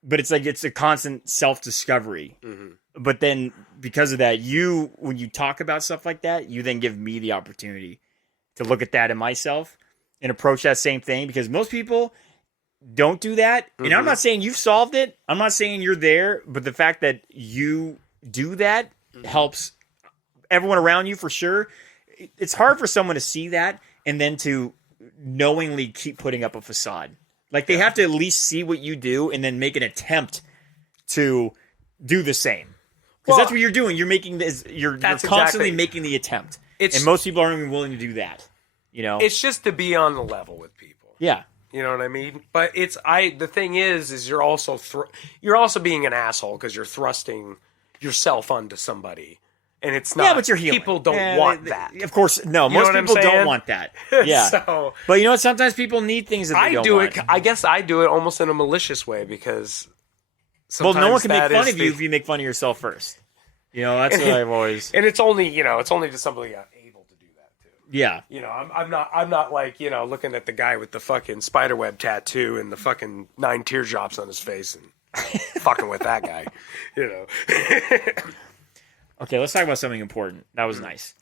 but it's like it's a constant self-discovery. But then because of that, when you talk about stuff like that, you then give me the opportunity to look at that in myself and approach that same thing, because most people don't do that. And I'm not saying you've solved it. I'm not saying you're there, but the fact that you do that helps everyone around you for sure. It's hard for someone to see that and then to knowingly keep putting up a facade. Like they have to at least see what you do and then make an attempt to do the same. Because that's what you're doing. You're making this. You're constantly exactly. making the attempt, It's- and most people aren't even willing to do that. You know, It's just to be on the level with people. yeah. You know what I mean? But the thing is you're also being an asshole because you're thrusting yourself onto somebody, and it's not. Yeah, but you're healing. People don't want that. Of course, no. You know Most what I'm people don't saying? want that. Yeah. So But you know what? Sometimes people need things that they I don't do want. it. I guess I do it almost in a malicious way because. Well, no one sometimes can make that fun is of you the- if you make fun of yourself first. You know, that's what I've always. And it's only to somebody able to do that too. Yeah. You know, I'm not like, looking at the guy with the fucking spiderweb tattoo and the fucking 9 teardrops on his face and fucking with that guy. You know. Okay, let's talk about something important. That was nice.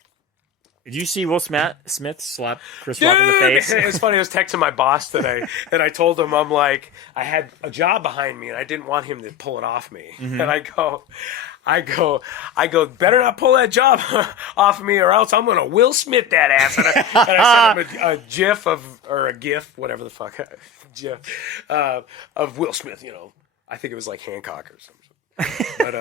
Did you see Will Smith slap Chris Rock in the face? It's funny. I was texting my boss today, and I told him I'm like, I had a job behind me, and I didn't want him to pull it off me. Mm-hmm. And I go, better not pull that job off me, or else I'm gonna Will Smith that ass. And I sent him a GIF or a GIF, whatever the fuck, GIF of Will Smith. I think it was like Hancock or something. But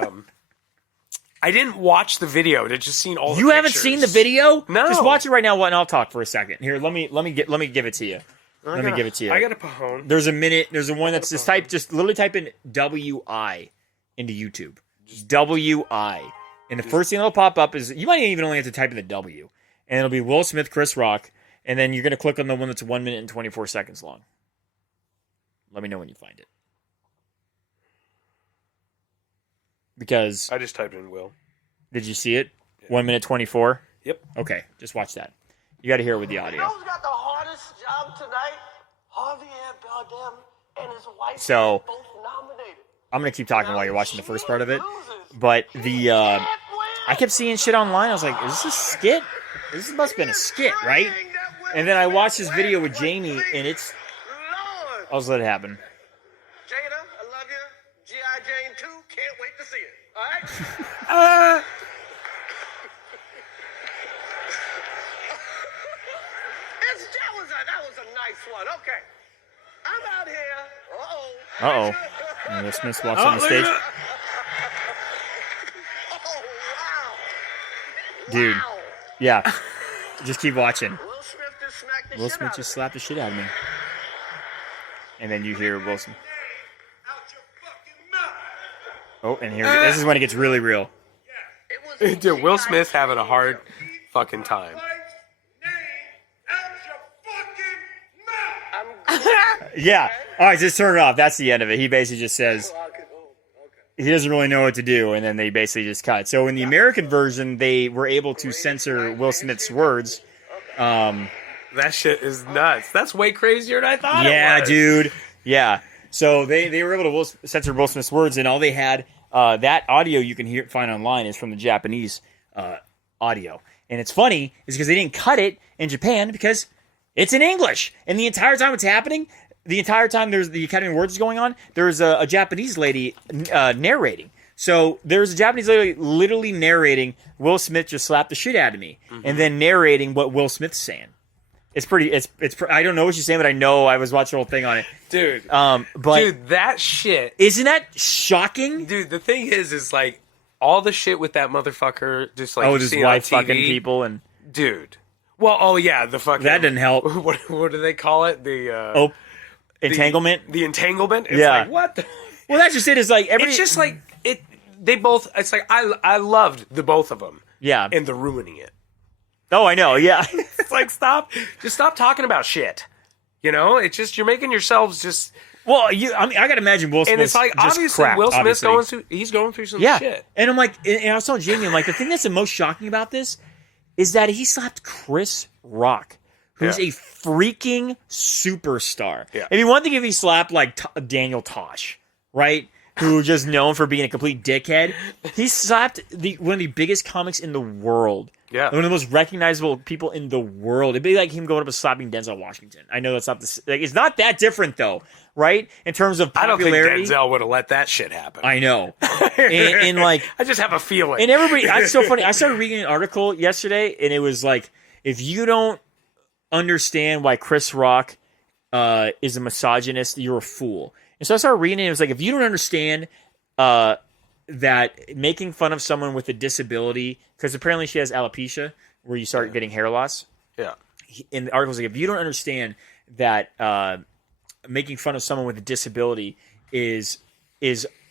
I didn't watch the video. I just seen all. You haven't seen the video? No. Just watch it right now, and I'll talk for a second. Here, let me give it to you. Let me give it to you. I got a Pahone. There's a minute. There's a one that's just literally type in WI into YouTube. WI. And the first thing that'll pop up is, you might even only have to type in the W. And it'll be Will Smith, Chris Rock. And then you're going to click on the one that's 1 minute and 24 seconds long. Let me know when you find it. Because, I just typed in Will. did you see it? 1 minute 24? Yep. Okay, just watch that. You got to hear it with the You audio. know who's got the hardest job tonight? Javier Bardem and his wife So- both nominated. I'm going to keep talking while you're watching the first part of it. But I kept seeing shit online. I was like, is this a skit? This must have been a skit, right? And then I watched this video with Jamie, and it's... Lord. I'll just let it happen. Jada, I love you. G.I. Jane 2, can't wait to see it. All right? That was a nice one. Okay. I'm out here. Uh-oh. Uh-oh. And Will Smith walks on the stage. Oh, wow. Dude. Wow. Yeah. Just keep watching. Will Smith just smacked the Will shit Smith out just of slapped the shit out of me. And then you hear Will Smith. Oh, and here, this is when it gets really real. it. Was Dude, Will Smith having a hard fucking time. Yeah. All right, just turn it off. That's the end of it. He basically just says he doesn't really know what to do, and then they basically just cut. So in the American version, they were able to censor Will Smith's words. That shit is nuts. That's way crazier than I thought Yeah, it was. dude. Yeah. So they were able to censor Will Smith's words, and all they had, that audio you can find online is from the Japanese audio. And it's funny is because they didn't cut it in Japan because it's in English. And the entire time it's happening, the entire time there's the Academy Awards going on, there's a Japanese lady narrating. So there's a Japanese lady literally narrating, Will Smith just slapped the shit out of me, and then narrating what Will Smith's saying. It's pretty. I don't know what she's saying, but I know I was watching the whole thing on it. Dude. But Dude, that shit. isn't that shocking? Dude, the thing is like all the shit with that motherfucker just like Oh, you his see on wife TV. fucking people and Dude. Well, oh yeah, the fucking that didn't help. What do they call it? The Entanglement. The entanglement? It's Yeah. like what the Well, that's just it. Is like every. It's just like it they both it's like I loved the both of them Yeah. and the ruining it. Oh, I know. Yeah. It's like just stop talking about shit. You know, it's just you're making yourselves just. Well, I mean, I gotta imagine Will Smith. And it's like just obviously cracked, Will Smith's obviously. he's going through some Yeah, shit. and I'm like, and I was telling Jamie, I'm like, the thing that's the most shocking about this is that he slapped Chris Rock, who's a freaking superstar. Yeah. I mean, one thing if he slapped like Daniel Tosh, right? Who just known for being a complete dickhead. He slapped one of the biggest comics in the world. Yeah. One of the most recognizable people in the world. It'd be like him going up and slapping Denzel Washington. I know that's not it's not that different though, right? In terms of popularity. I don't think Denzel would have let that shit happen. I know. and like, I just have a feeling. and everybody, it's so funny. I started reading an article yesterday, and it was like, if you don't understand why Chris Rock is a misogynist, you're a fool. And so I started reading it. It was like, if you don't understand that making fun of someone with a disability, because apparently she has alopecia, where you start getting hair loss. Yeah. In the article, was like, if you don't understand that making fun of someone with a disability is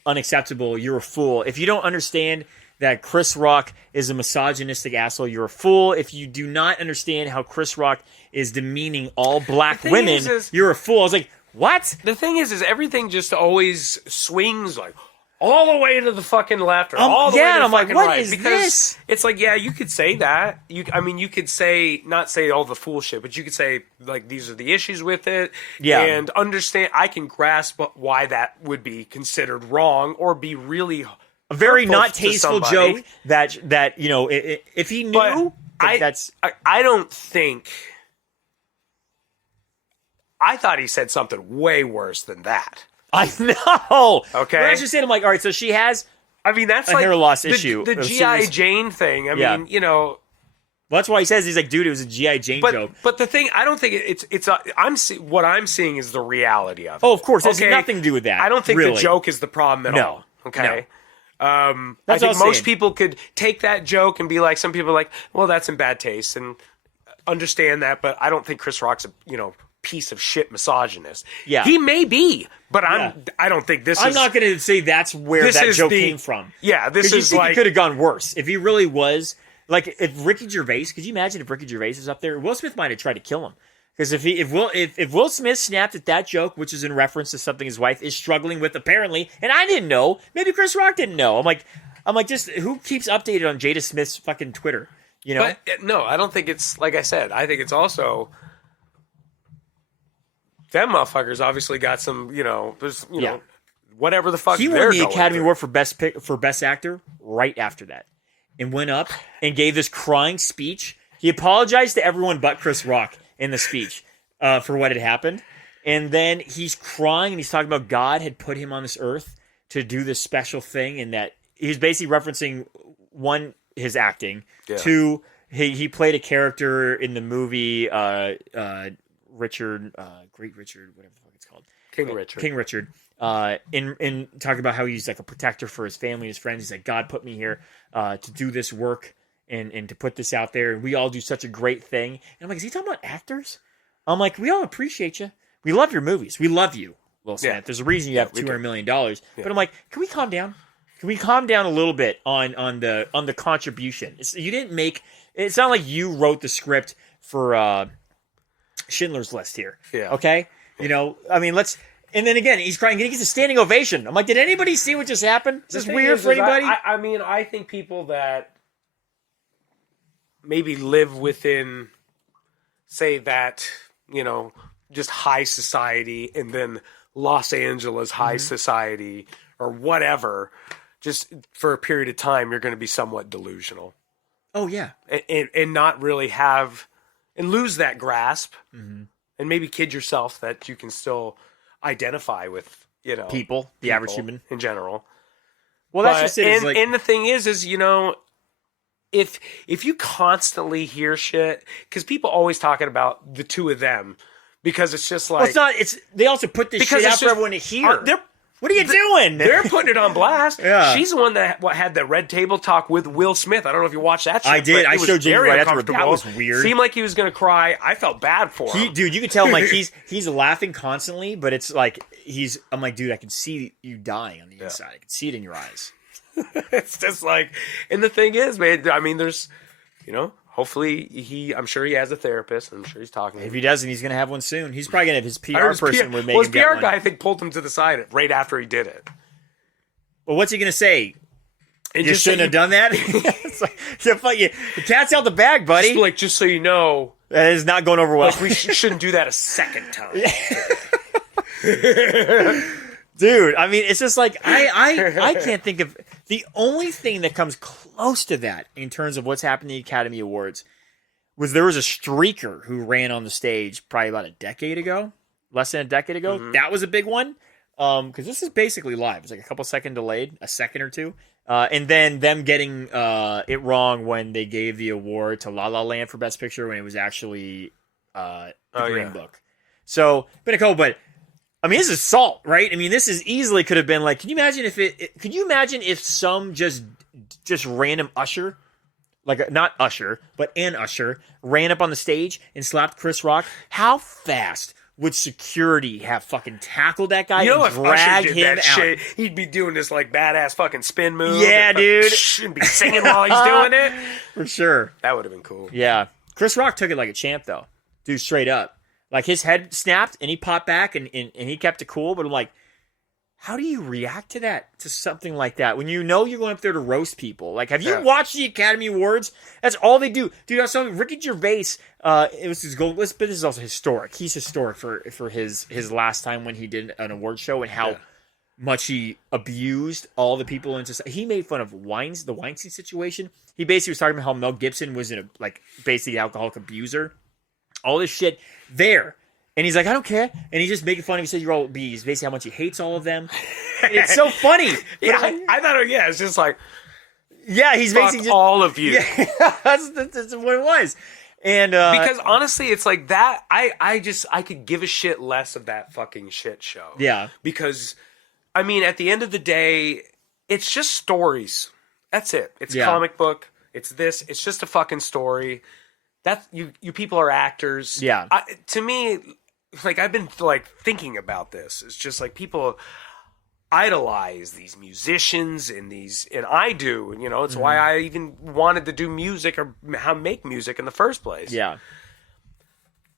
unacceptable, you're a fool. If you don't understand that Chris Rock is a misogynistic asshole, you're a fool. If you do not understand how Chris Rock is demeaning all black women, you're a fool. I was like, what? The thing is everything just always swings like all the way to the fucking left or all the way to the and I'm like, fucking what right. is Because this? it's like, yeah, you could say that. You could say, not say all the fool shit, but you could say, like, these are the issues with it. Yeah. And understand, I can grasp why that would be considered wrong or be really A very hurtful not to tasteful somebody. joke that you know, if he knew, But that's I don't think. I thought he said something way worse than that. I know. Okay. But I just said, I'm like, all right, so she has. I mean, that's A like hair loss the, issue. The A G.I. serious- Jane thing. I Yeah. mean, you know. Well, that's why he says, he's like, dude, it was a G.I. Jane joke. But the thing, I don't think what I'm seeing is the reality of it. Oh, of course, it has Okay? nothing to do with that. I don't think really. the joke is the problem at No. all. Okay. That's I what think I'm most saying. people could take that joke and be like, some people are like, well, that's in bad taste, and understand that. But I don't think Chris Rock's a piece of shit misogynist. Yeah. He may be, but Yeah. I don't think this I'm is. not going to say that's where This that is joke the- came from. Yeah, this 'Cause you is think like. it could have gone worse if he really was like if Ricky Gervais. Could you imagine if Ricky Gervais is up there? Will Smith might have tried to kill him because if Will Smith snapped at that joke, which is in reference to something his wife is struggling with apparently, and I didn't know, maybe Chris Rock didn't know. I'm like, just who keeps updated on Jada Smith's fucking Twitter? You know? But no, I don't think it's like I said. I think it's also them motherfuckers obviously got some, there's, Yeah. whatever the fuck He they're won the going Academy through. Award for Best Actor right after that, and went up and gave this crying speech. He apologized to everyone but Chris Rock in the speech for what had happened, and then he's crying and he's talking about God had put him on this earth to do this special thing, and that he's basically referencing one, his acting, two, he played a character in the movie Richard, Great Richard, whatever the fuck it's called, King Richard. In talking about how he's like a protector for his family, his friends. He's like, God put me here to do this work and to put this out there, and we all do such a great thing. And I'm like, is he talking about actors? I'm like, we all appreciate you. We love your movies. We love you, Will Smith. Yeah. There's a reason you have $200 million. But I'm like, can we calm down? Can we calm down a little bit on the contribution? You didn't make. It's not like you wrote the script for Schindler's List here. Yeah. Okay. I mean, let's. And then again, he's crying. He gets a standing ovation. I'm like, did anybody see what just happened? Is this weird for anybody? I mean, I think people that maybe live within, say that, just high society and then Los Angeles high society or whatever, just for a period of time, you're going to be somewhat delusional. Oh, yeah. And not really have, and lose that grasp and maybe kid yourself that you can still identify with, People, the average human. in general. Well, that's just it. It's like, And the thing is if you constantly hear shit, because people always talking about the two of them, because it's just like well, it's not. It's they also put this because shit it's out for just- everyone to hear. they're- What are you doing? They're putting it on blast. Yeah. She's the one that had the red table talk with Will Smith. I don't know if you watched that shit. I did. but I it was showed Jamie very right afterward. That uncomfortable. was weird. Seemed like he was going to cry. I felt bad for him. Dude, you can tell him like he's laughing constantly, but it's like I'm like, dude, I can see you dying on the inside. I can see it in your eyes. It's just like, and the thing is, man, I mean, there's, hopefully I'm sure he has a therapist. I'm sure he's talking to If him. he doesn't, he's gonna have one soon. He's probably gonna have his I PR heard his person PR would make well, his him get PR one. guy, I think, pulled him to the side right after he did it. Well, what's he gonna say? And You shouldn't have done that. It's like, the cat's out the bag, buddy. Just so you know, That is not going over well. like, we shouldn't do that a second time. Dude, I mean, it's just like I can't think of the only thing that comes close to that in terms of what's happened in the Academy Awards was there was a streaker who ran on the stage probably about a decade ago, less than a decade ago. Mm-hmm. That was a big one because this is basically live. It's like a couple second delayed, a second or two, and then them getting it wrong when they gave the award to La La Land for Best Picture when it was actually the Green Book. So, been a couple, but. I mean, this is salt, right? I mean, this is easily could have been like. Can you imagine if could you imagine if some just random usher, like not usher, but an usher, ran up on the stage and slapped Chris Rock? How fast would security have fucking tackled that guy You know, and if Usher dragged did him that out? shit, he'd be doing this like badass fucking spin move. Yeah, and, dude. and be singing while he's doing it. For sure. That would have been cool. Yeah, Chris Rock took it like a champ, though. Dude, straight up. Like, his head snapped, and he popped back, and he kept it cool. But I'm like, how do you react to that, to something like that, when you know you're going up there to roast people? Like, have you watched the Academy Awards? That's all they do. Dude, I saw Ricky Gervais. It was his gold list, but this is also historic. He's historic for his last time when he did an award show and how much he abused all the people in society. He made fun of the Weinstein situation. He basically was talking about how Mel Gibson was basically an alcoholic abuser. All this shit there. And he's like, I don't care. And he's just making fun of he said you're all bees. Basically how much he hates all of them. And it's so funny. Yeah, I thought, it's just like, yeah, he's fuck basically just, all of you. Yeah, that's what it was. And Because honestly, it's like that. I could give a shit less of that fucking shit show. Yeah. Because, I mean, at the end of the day, it's just stories. That's it. It's a Yeah. comic book. It's this. It's just a fucking story. That you people are actors. Yeah. To me, like, I've been like thinking about this. It's just like people idolize these musicians and I do. You know, it's why I even wanted to do music or how make music in the first place. yeah.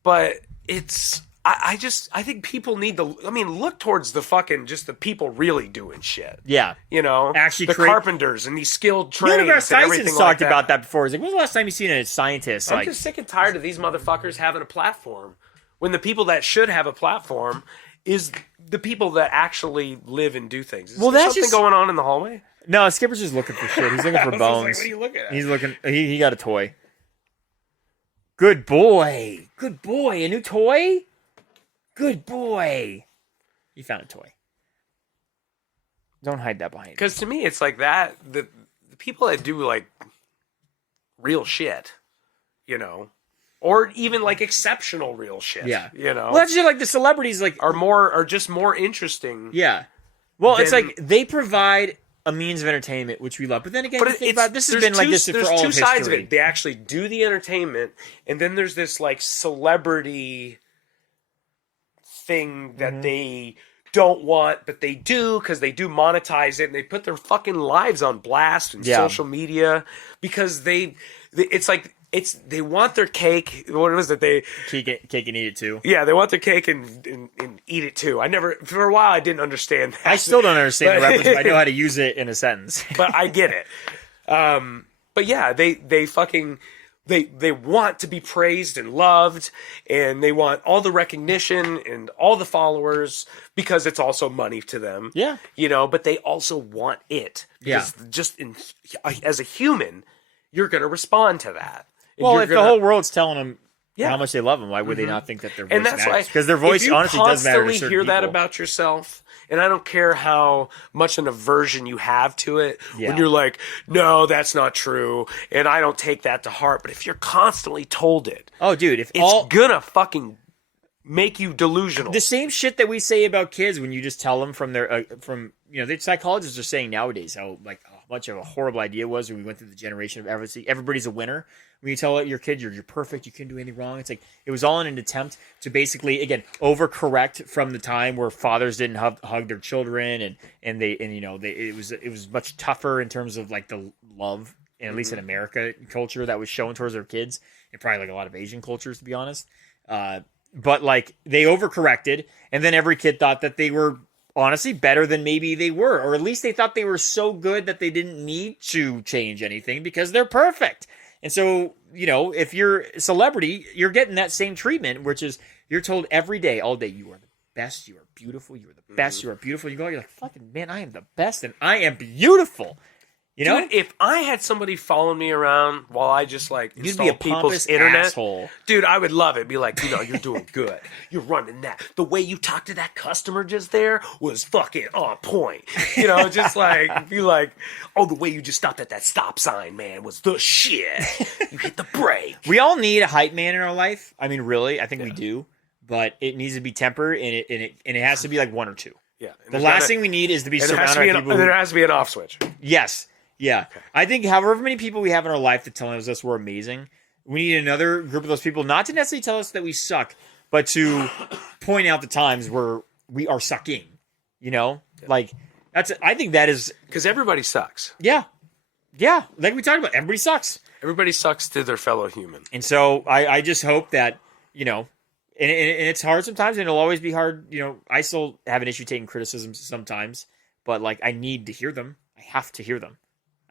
But it's I think people need to look towards the fucking just the people really doing shit. Yeah. You know, Actually the create- carpenters and these skilled trades Neil and deGrasse everything Tyson's like talked about that before. He's like, when's the last time you seen a scientist? I'm Like, just sick and tired of these motherfuckers having a platform when the people that should have a platform is the people that actually live and do things. Is Well, there that's something just- going on in the hallway? no, Skipper's just looking for shit. He's looking for I was just bones. like, what are you looking at? He's looking. He got a toy. Good boy. Good boy. A new toy. Good boy. He found a toy. Don't hide that behind you. Because to me, it's like that. The people that do like real shit, you know, or even like exceptional real shit, Yeah. you know, Well, that's just like the celebrities, like, are just more interesting. yeah. Well, it's then- like they provide a means of entertainment, which we love. But then again, But you think it's, about this has there's been like two- this for there's all two of sides of history. it. They actually do the entertainment, and then there's this like celebrity thing that they don't want, but they do because they do monetize it, and they put their fucking lives on blast and Yeah. social media because it's like they want their cake. What was it? Cake and eat it too. Yeah, they want their cake and eat it too. For a while I didn't understand that. I still don't understand the But- reference, but I know how to use it in a sentence. but I get it. But yeah, they fucking they want to be praised and loved, and they want all the recognition and all the followers because it's also money to them. Yeah. you know. But they also want it. Yeah. Because as a human, you're gonna respond to that. And Well, you're if the gonna- whole world's telling them Yeah. how much they love them, why would they not think that their voice and that's why matters? Because their voice if you honestly does matter to constantly certain hear that people. about yourself, and I don't care how much an aversion you have to it Yeah. when you're like, no, that's not true, and I don't take that to heart. But if you're constantly told it, Oh, dude, if it's all gonna fucking make you delusional. the same shit that we say about kids when you just tell them from their the psychologists are saying nowadays how like how much of a horrible idea it was when we went through the generation of everybody's a winner. When you tell your kid you're perfect, you can't do anything wrong, it's like it was all in an attempt to basically again overcorrect from the time where fathers didn't hug their children and it was much tougher in terms of like the love and at least in America culture that was shown towards their kids, and probably like a lot of Asian cultures, to be honest. But like they overcorrected, and then every kid thought that they were honestly better than maybe they were, or at least they thought they were so good that they didn't need to change anything because they're perfect. And so, you know, if you're a celebrity, you're getting that same treatment, which is you're told every day, all day, you are the best, you are beautiful, you are the best, you are beautiful. You go, you're like, fucking man, I am the best, and I am beautiful. You know, dude, if I had somebody following me around while I just like you'd install be a people's pompous internet, asshole. Dude, I would love it. Be like, you know, you're doing good. You're running that. The way you talked to that customer just there was fucking on point. You know, just like be like, oh, the way you just stopped at that stop sign, man, was the shit. You hit the brake. We all need a hype man in our life. I mean, really, I think we do, but it needs to be tempered, and it has to be like one or two. Yeah. The last thing we need is to be and there has surrounded to by be people. and there has to be an off switch. Yes. Yeah. Okay. I think however many people we have in our life that tell us we're amazing, we need another group of those people, not to necessarily tell us that we suck, but to point out the times where we are sucking. You know? Yeah. Like, I think that is... Because everybody sucks. Yeah. Yeah. Like we talked about, everybody sucks. Everybody sucks to their fellow human. And so I just hope that, you know, and it's hard sometimes, and it'll always be hard. You know, I still have an issue taking criticisms sometimes, but like I need to hear them. I have to hear them.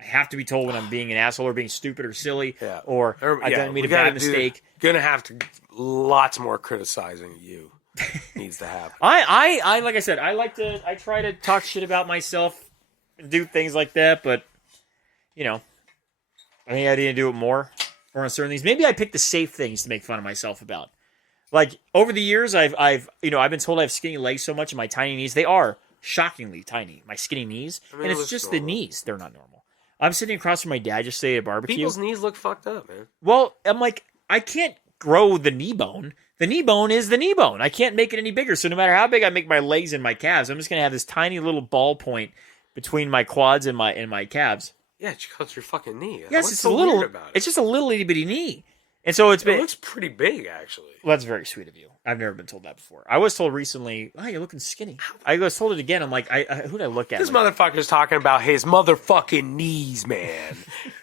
I have to be told when I'm being an asshole or being stupid or silly, or I done made a bad mistake. Gonna have to lots more criticizing you needs to happen. I like I said, I try to talk shit about myself and do things like that, but you know, I think I need to do it more or on certain things. Maybe I pick the safe things to make fun of myself about. Like over the years, I've been told I have skinny legs so much and my tiny knees. They are shockingly tiny, my skinny knees, and it's just normal. The knees. They're not normal. I'm sitting across from my dad just say at a barbecue. People's knees look fucked up, man. Well, I'm like, I can't grow the knee bone. The knee bone is the knee bone. I can't make it any bigger. So no matter how big I make my legs and my calves, I'm just gonna have this tiny little ball point between my quads and my calves. Yeah, it cuts your fucking knee. Yes, it's so a little. It's just a little itty bitty knee. And so it looks pretty big, actually. Well, that's very sweet of you. I've never been told that before. I was told recently, oh, you're looking skinny. I was told it again. I'm like, who'd I look at? This motherfucker's talking about his motherfucking knees, man.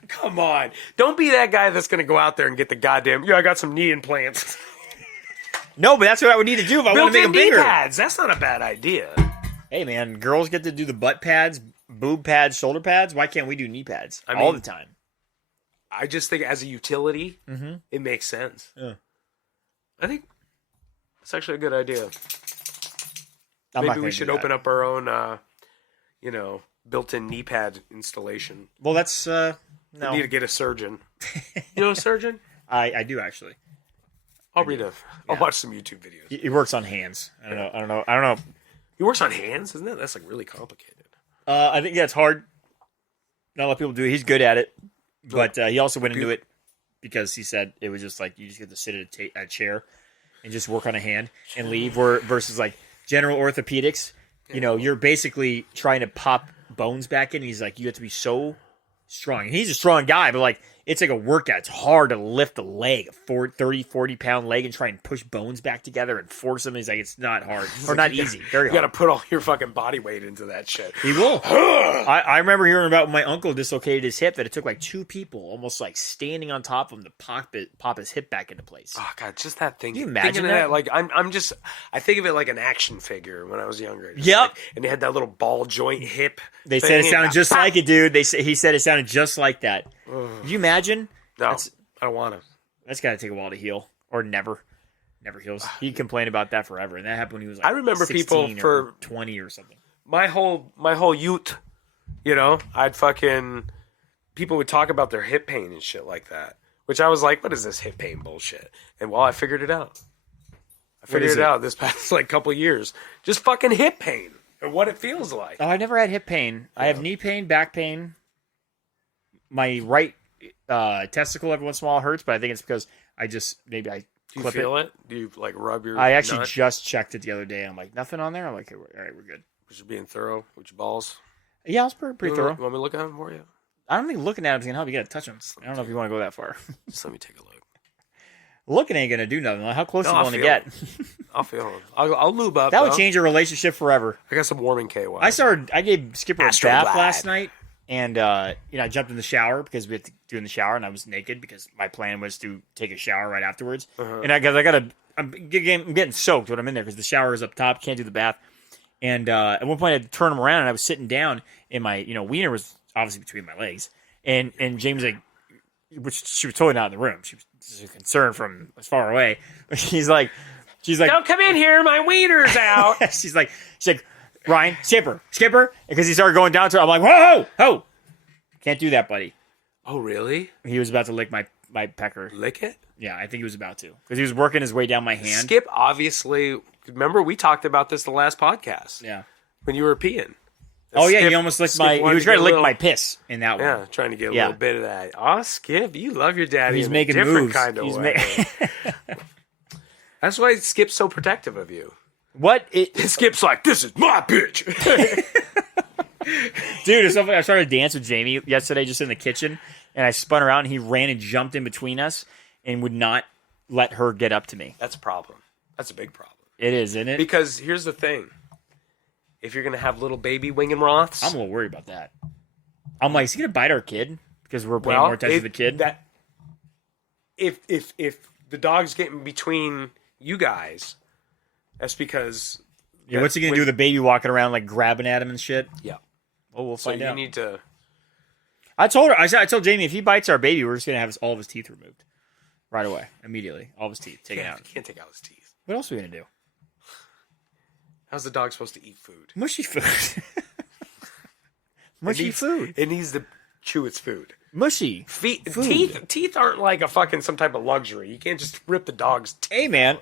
Come on. Don't be that guy that's going to go out there and get the goddamn, I got some knee implants. No, but that's what I would need to do if I want to make them bigger. Knee pads. That's not a bad idea. Hey, man, girls get to do the butt pads, boob pads, shoulder pads. Why can't we do knee pads all the time? I just think as a utility, it makes sense. Yeah. I think it's actually a good idea. Maybe we should open up our own, built-in knee pad installation. Well, that's no. We need to get a surgeon. You know a surgeon? I do actually. I'll watch some YouTube videos. He works on hands. I don't know. He works on hands, isn't it? That's like really complicated. I think it's hard. Not a lot of people do it. He's good at it. But he also went into it because he said it was just like you just get to sit at a chair and just work on a hand and leave. Versus like general orthopedics, you're basically trying to pop bones back in. And he's like, you have to be so strong. And he's a strong guy, but like it's like a workout. It's hard to lift a leg, a 40-pound leg, and try and push bones back together and force them. He's like, it's not hard or not easy. Very hard. You got to put all your fucking body weight into that shit. He will. I remember hearing about when my uncle dislocated his hip that it took like two people almost like standing on top of him to pop his hip back into place. Oh God, just that thing. Can you imagine that? Like I think of it like an action figure when I was younger. Yep. Like, and they had that little ball joint hip. They said it sounded just like it, dude. He said it sounded just like that. Can you imagine? No, I don't want to. That's got to take a while to heal, or never heals. He complained about that forever, and that happened when he was like, I remember 16 people for 20 or something. My whole youth, people would talk about their hip pain and shit like that, which I was like, what is this hip pain bullshit? And I figured it out. I figured it out this past like couple years. Just fucking hip pain and what it feels like. Oh, I never had hip pain. I have knee pain, back pain. My right testicle every once in a while hurts, but I think it's because I just maybe I Do you feel it? Do you like rub your? I actually nut? just checked it the other day. I'm like, nothing on there. I'm like, all right, we're good. Just being thorough with your balls. Yeah, I was pretty thorough. You want me to look at them for you? I don't think looking at them is gonna help. You gotta touch them. I don't know if you want to go that far. Just let me take a look. Looking ain't gonna do nothing. How close are you going to get? I'll feel them. I'll lube up. That would change your relationship forever. I got some warming KY. I gave Skipper a bath last night, And I jumped in the shower because we had to do in the shower, and I was naked because my plan was to take a shower right afterwards. And I'm getting soaked when I'm in there because the shower is up top, can't do the bath. And at one point I had to turn him around, and I was sitting down, and my wiener was obviously between my legs, and James which she was totally not in the room. She was concerned from as far away. She's like, don't come in here, my wiener's out. she's like, Ryan, skipper, because he started going down to her. I'm like, whoa, can't do that, buddy. Oh, really? He was about to lick my pecker. Lick it? Yeah, I think he was about to because he was working his way down my hand. Skip, obviously, remember we talked about this the last podcast. Yeah. When you were peeing. He almost licked he was trying to lick my piss in that one. Yeah, trying to get a little bit of that. Oh, Skip, you love your daddy. He's in making a different moves. kind of way. That's why Skip's so protective of you. Skip's like, this is my bitch. Dude, it's something. I started to dance with Jamie yesterday just in the kitchen, and I spun around, and he ran and jumped in between us and would not let her get up to me. That's a problem. That's a big problem. It is, isn't it? Because here's the thing. If you're going to have little baby Wingenroths... I'm a little worried about that. I'm like, is he going to bite our kid? Because we're paying more attention to the kid? If the dog's getting between you guys, that's because... Yeah, what's he going to do with the baby walking around, like, grabbing at him and shit? Yeah. Oh, we'll find out. You need to... I told Jamie, if he bites our baby, we're just going to have all of his teeth removed. Right away. Immediately. All of his teeth taken out. You can't take out his teeth. What else are we going to do? How's the dog supposed to eat food? Mushy food. Mushy food. It needs to chew its food. Mushy. Food. Teeth aren't like some type of luxury. You can't just rip the dog's teeth. Hey, man.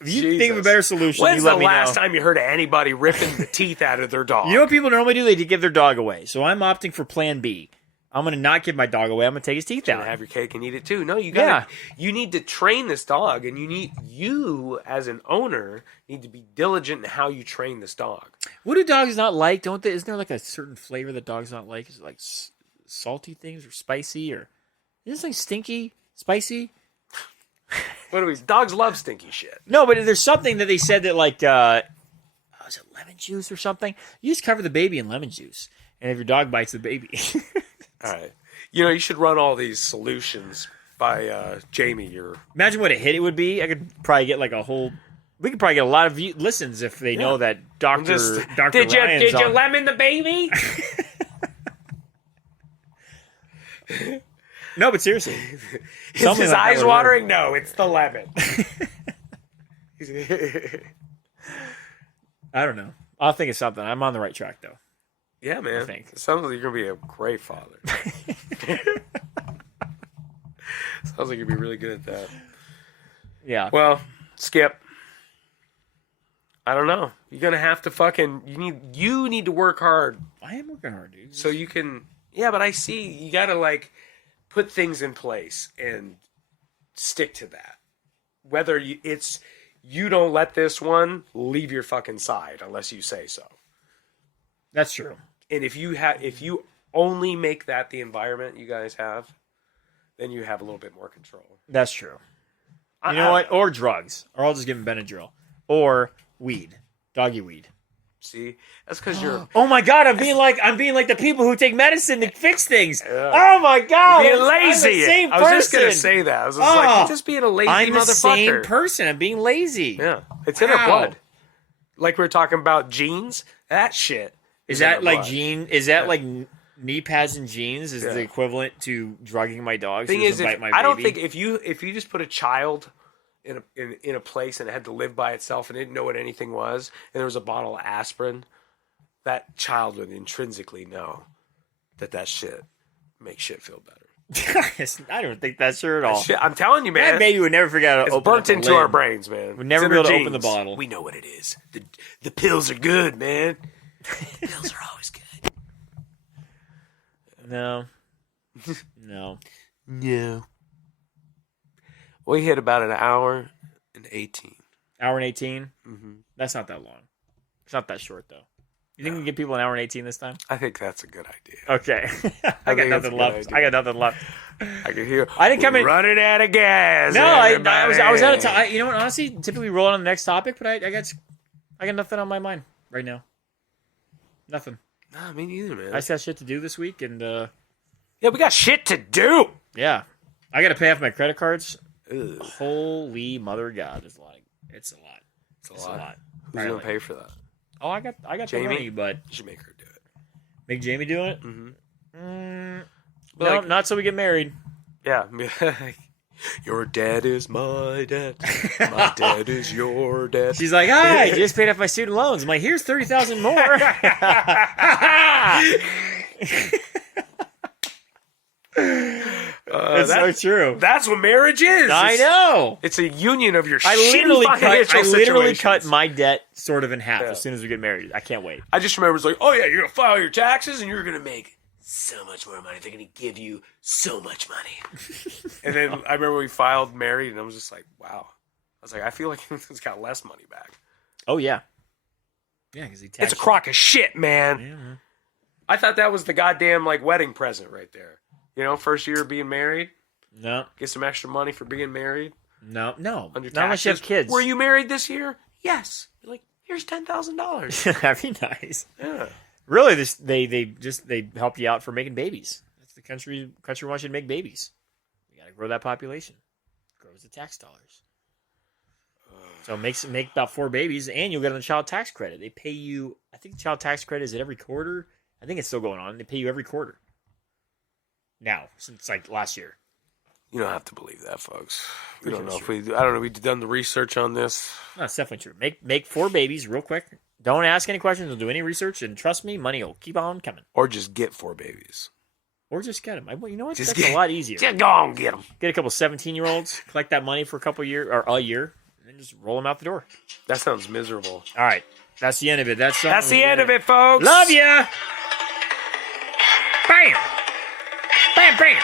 If you think of a better solution, When's you let the me know. last time you heard of anybody ripping the teeth out of their dog? You know what people normally do? They give their dog away. So I'm opting for plan B. I'm going to not give my dog away. I'm going to take his teeth out. Have your cake and eat it too. No, you need to train this dog, and you as an owner need to be diligent in how you train this dog. What do dogs not like? Don't they? Isn't there like a certain flavor that dogs not like? Is it like salty things or spicy or is this like stinky, spicy? Dogs love stinky shit. No, but there's something that they said that like, is it lemon juice or something? You just cover the baby in lemon juice, and if your dog bites the baby. All right. You should run all these solutions by Jamie. Imagine what a hit it would be. I could probably get like a whole... We could probably get a lot of listens if they know that Dr. Did Ryan's you lemon the baby? No, but seriously. Is his eyes watering? No, it's the lemon. I don't know. I'll think of something. I'm on the right track, though. Yeah, man. I think. It sounds like you're going to be a great father. Sounds like you'd be really good at that. Yeah. Well, Skip, I don't know. You're going to have to you need to work hard. I am working hard, dude. So you can, but I see you got to put things in place and stick to that. Whether you don't let this one leave your fucking side unless you say so. That's true. And if you only make that the environment you guys have, then you have a little bit more control. That's true. You know what? Or drugs. Or I'll just give him Benadryl. Or weed. Doggy weed. See? That's because you're... Oh my God, I'm being like the people who take medicine to fix things. Oh my God. You're being lazy. I'm the same person. I was just going to say that. I was just like, you're just being a lazy motherfucker. I'm the same person. I'm being lazy. Yeah. It's in our blood. Like we were talking about genes. That shit. Is that like like knee pads and jeans is the equivalent to drugging my dog? Thing is, I don't think if you just put a child in a place and it had to live by itself and didn't know what anything was, and there was a bottle of aspirin, that child would intrinsically know that shit makes shit feel better. I don't think that's true at all. I'm telling you, man. That baby would never figure out how to it's open burnt up into lid. our brains, man. We'd never be able to open the bottle. We know what it is. The pills are good, man. Pills are always good. No. We hit about an hour and 18. Hour and 18? Mm-hmm. That's not that long. It's not that short, though. You think we can get people an hour and 18 this time? I think that's a good idea. Okay. I got nothing left. I can hear. I didn't come in running out of gas. No, I was out of time. You know what? Honestly, typically we roll on the next topic, but I got nothing on my mind right now. Nothing. Nah, me neither, man. I just got shit to do this week, and Yeah, we got shit to do. yeah, I got to pay off my credit cards. Ugh. Holy mother of God, it's a lot. It's a lot. It's a lot. Who's Apparently. gonna pay for that? Oh, I got the Jamie? money, but You should make her do it. make Jamie do it. Mm-hmm. No, Like- not till we get married. Yeah. Your dad is my dad. My dad is your dad. She's like, "Hi, just paid off my student loans." I'm like, "Here's 30,000 more." It's so true. That's what marriage is. I know. It's a union of your I shitty literally financial situations. cut my debt sort of in half Yeah. as soon as we get married. I can't wait. I just remember it's like, oh yeah, you're gonna file your taxes and you're gonna make so much more money. They're gonna give you so much money. And then I remember we filed married, and I was just like, wow. I was like, I feel like it's got less money back. Oh yeah, yeah, because he It's a crock of shit, man. I thought that was the goddamn like wedding present right there. You know, first year of being married, No, get some extra money for being married. no. On your Not unless you have taxes. kids. Were you married this year? Yes. You're like, here's $10,000. That'd be nice. Yeah. Really, they help you out for making babies. That's the country wants you to make babies. You got to grow that population. Grows the tax dollars. So make about 4 babies, and you'll get on the child tax credit. They pay you. I think the child tax credit is at every quarter. I think it's still going on. They pay you every quarter. Now, since like last year. You don't have to believe that, folks. We Pretty don't know sure if we. I don't know. We've done the research on this. No, it's definitely true. Make 4 babies real quick. Don't ask any questions. Don't do any research, and trust me, money will keep on coming. Or just get 4 babies. Or just get them. You know what? Just That's a lot easier. Just go and get them. Get a couple 17-year-olds, collect that money for a year, and then just roll them out the door. That sounds miserable. All right, that's the end of it. That's the end of it, folks. Love ya. Bam, bam, bam.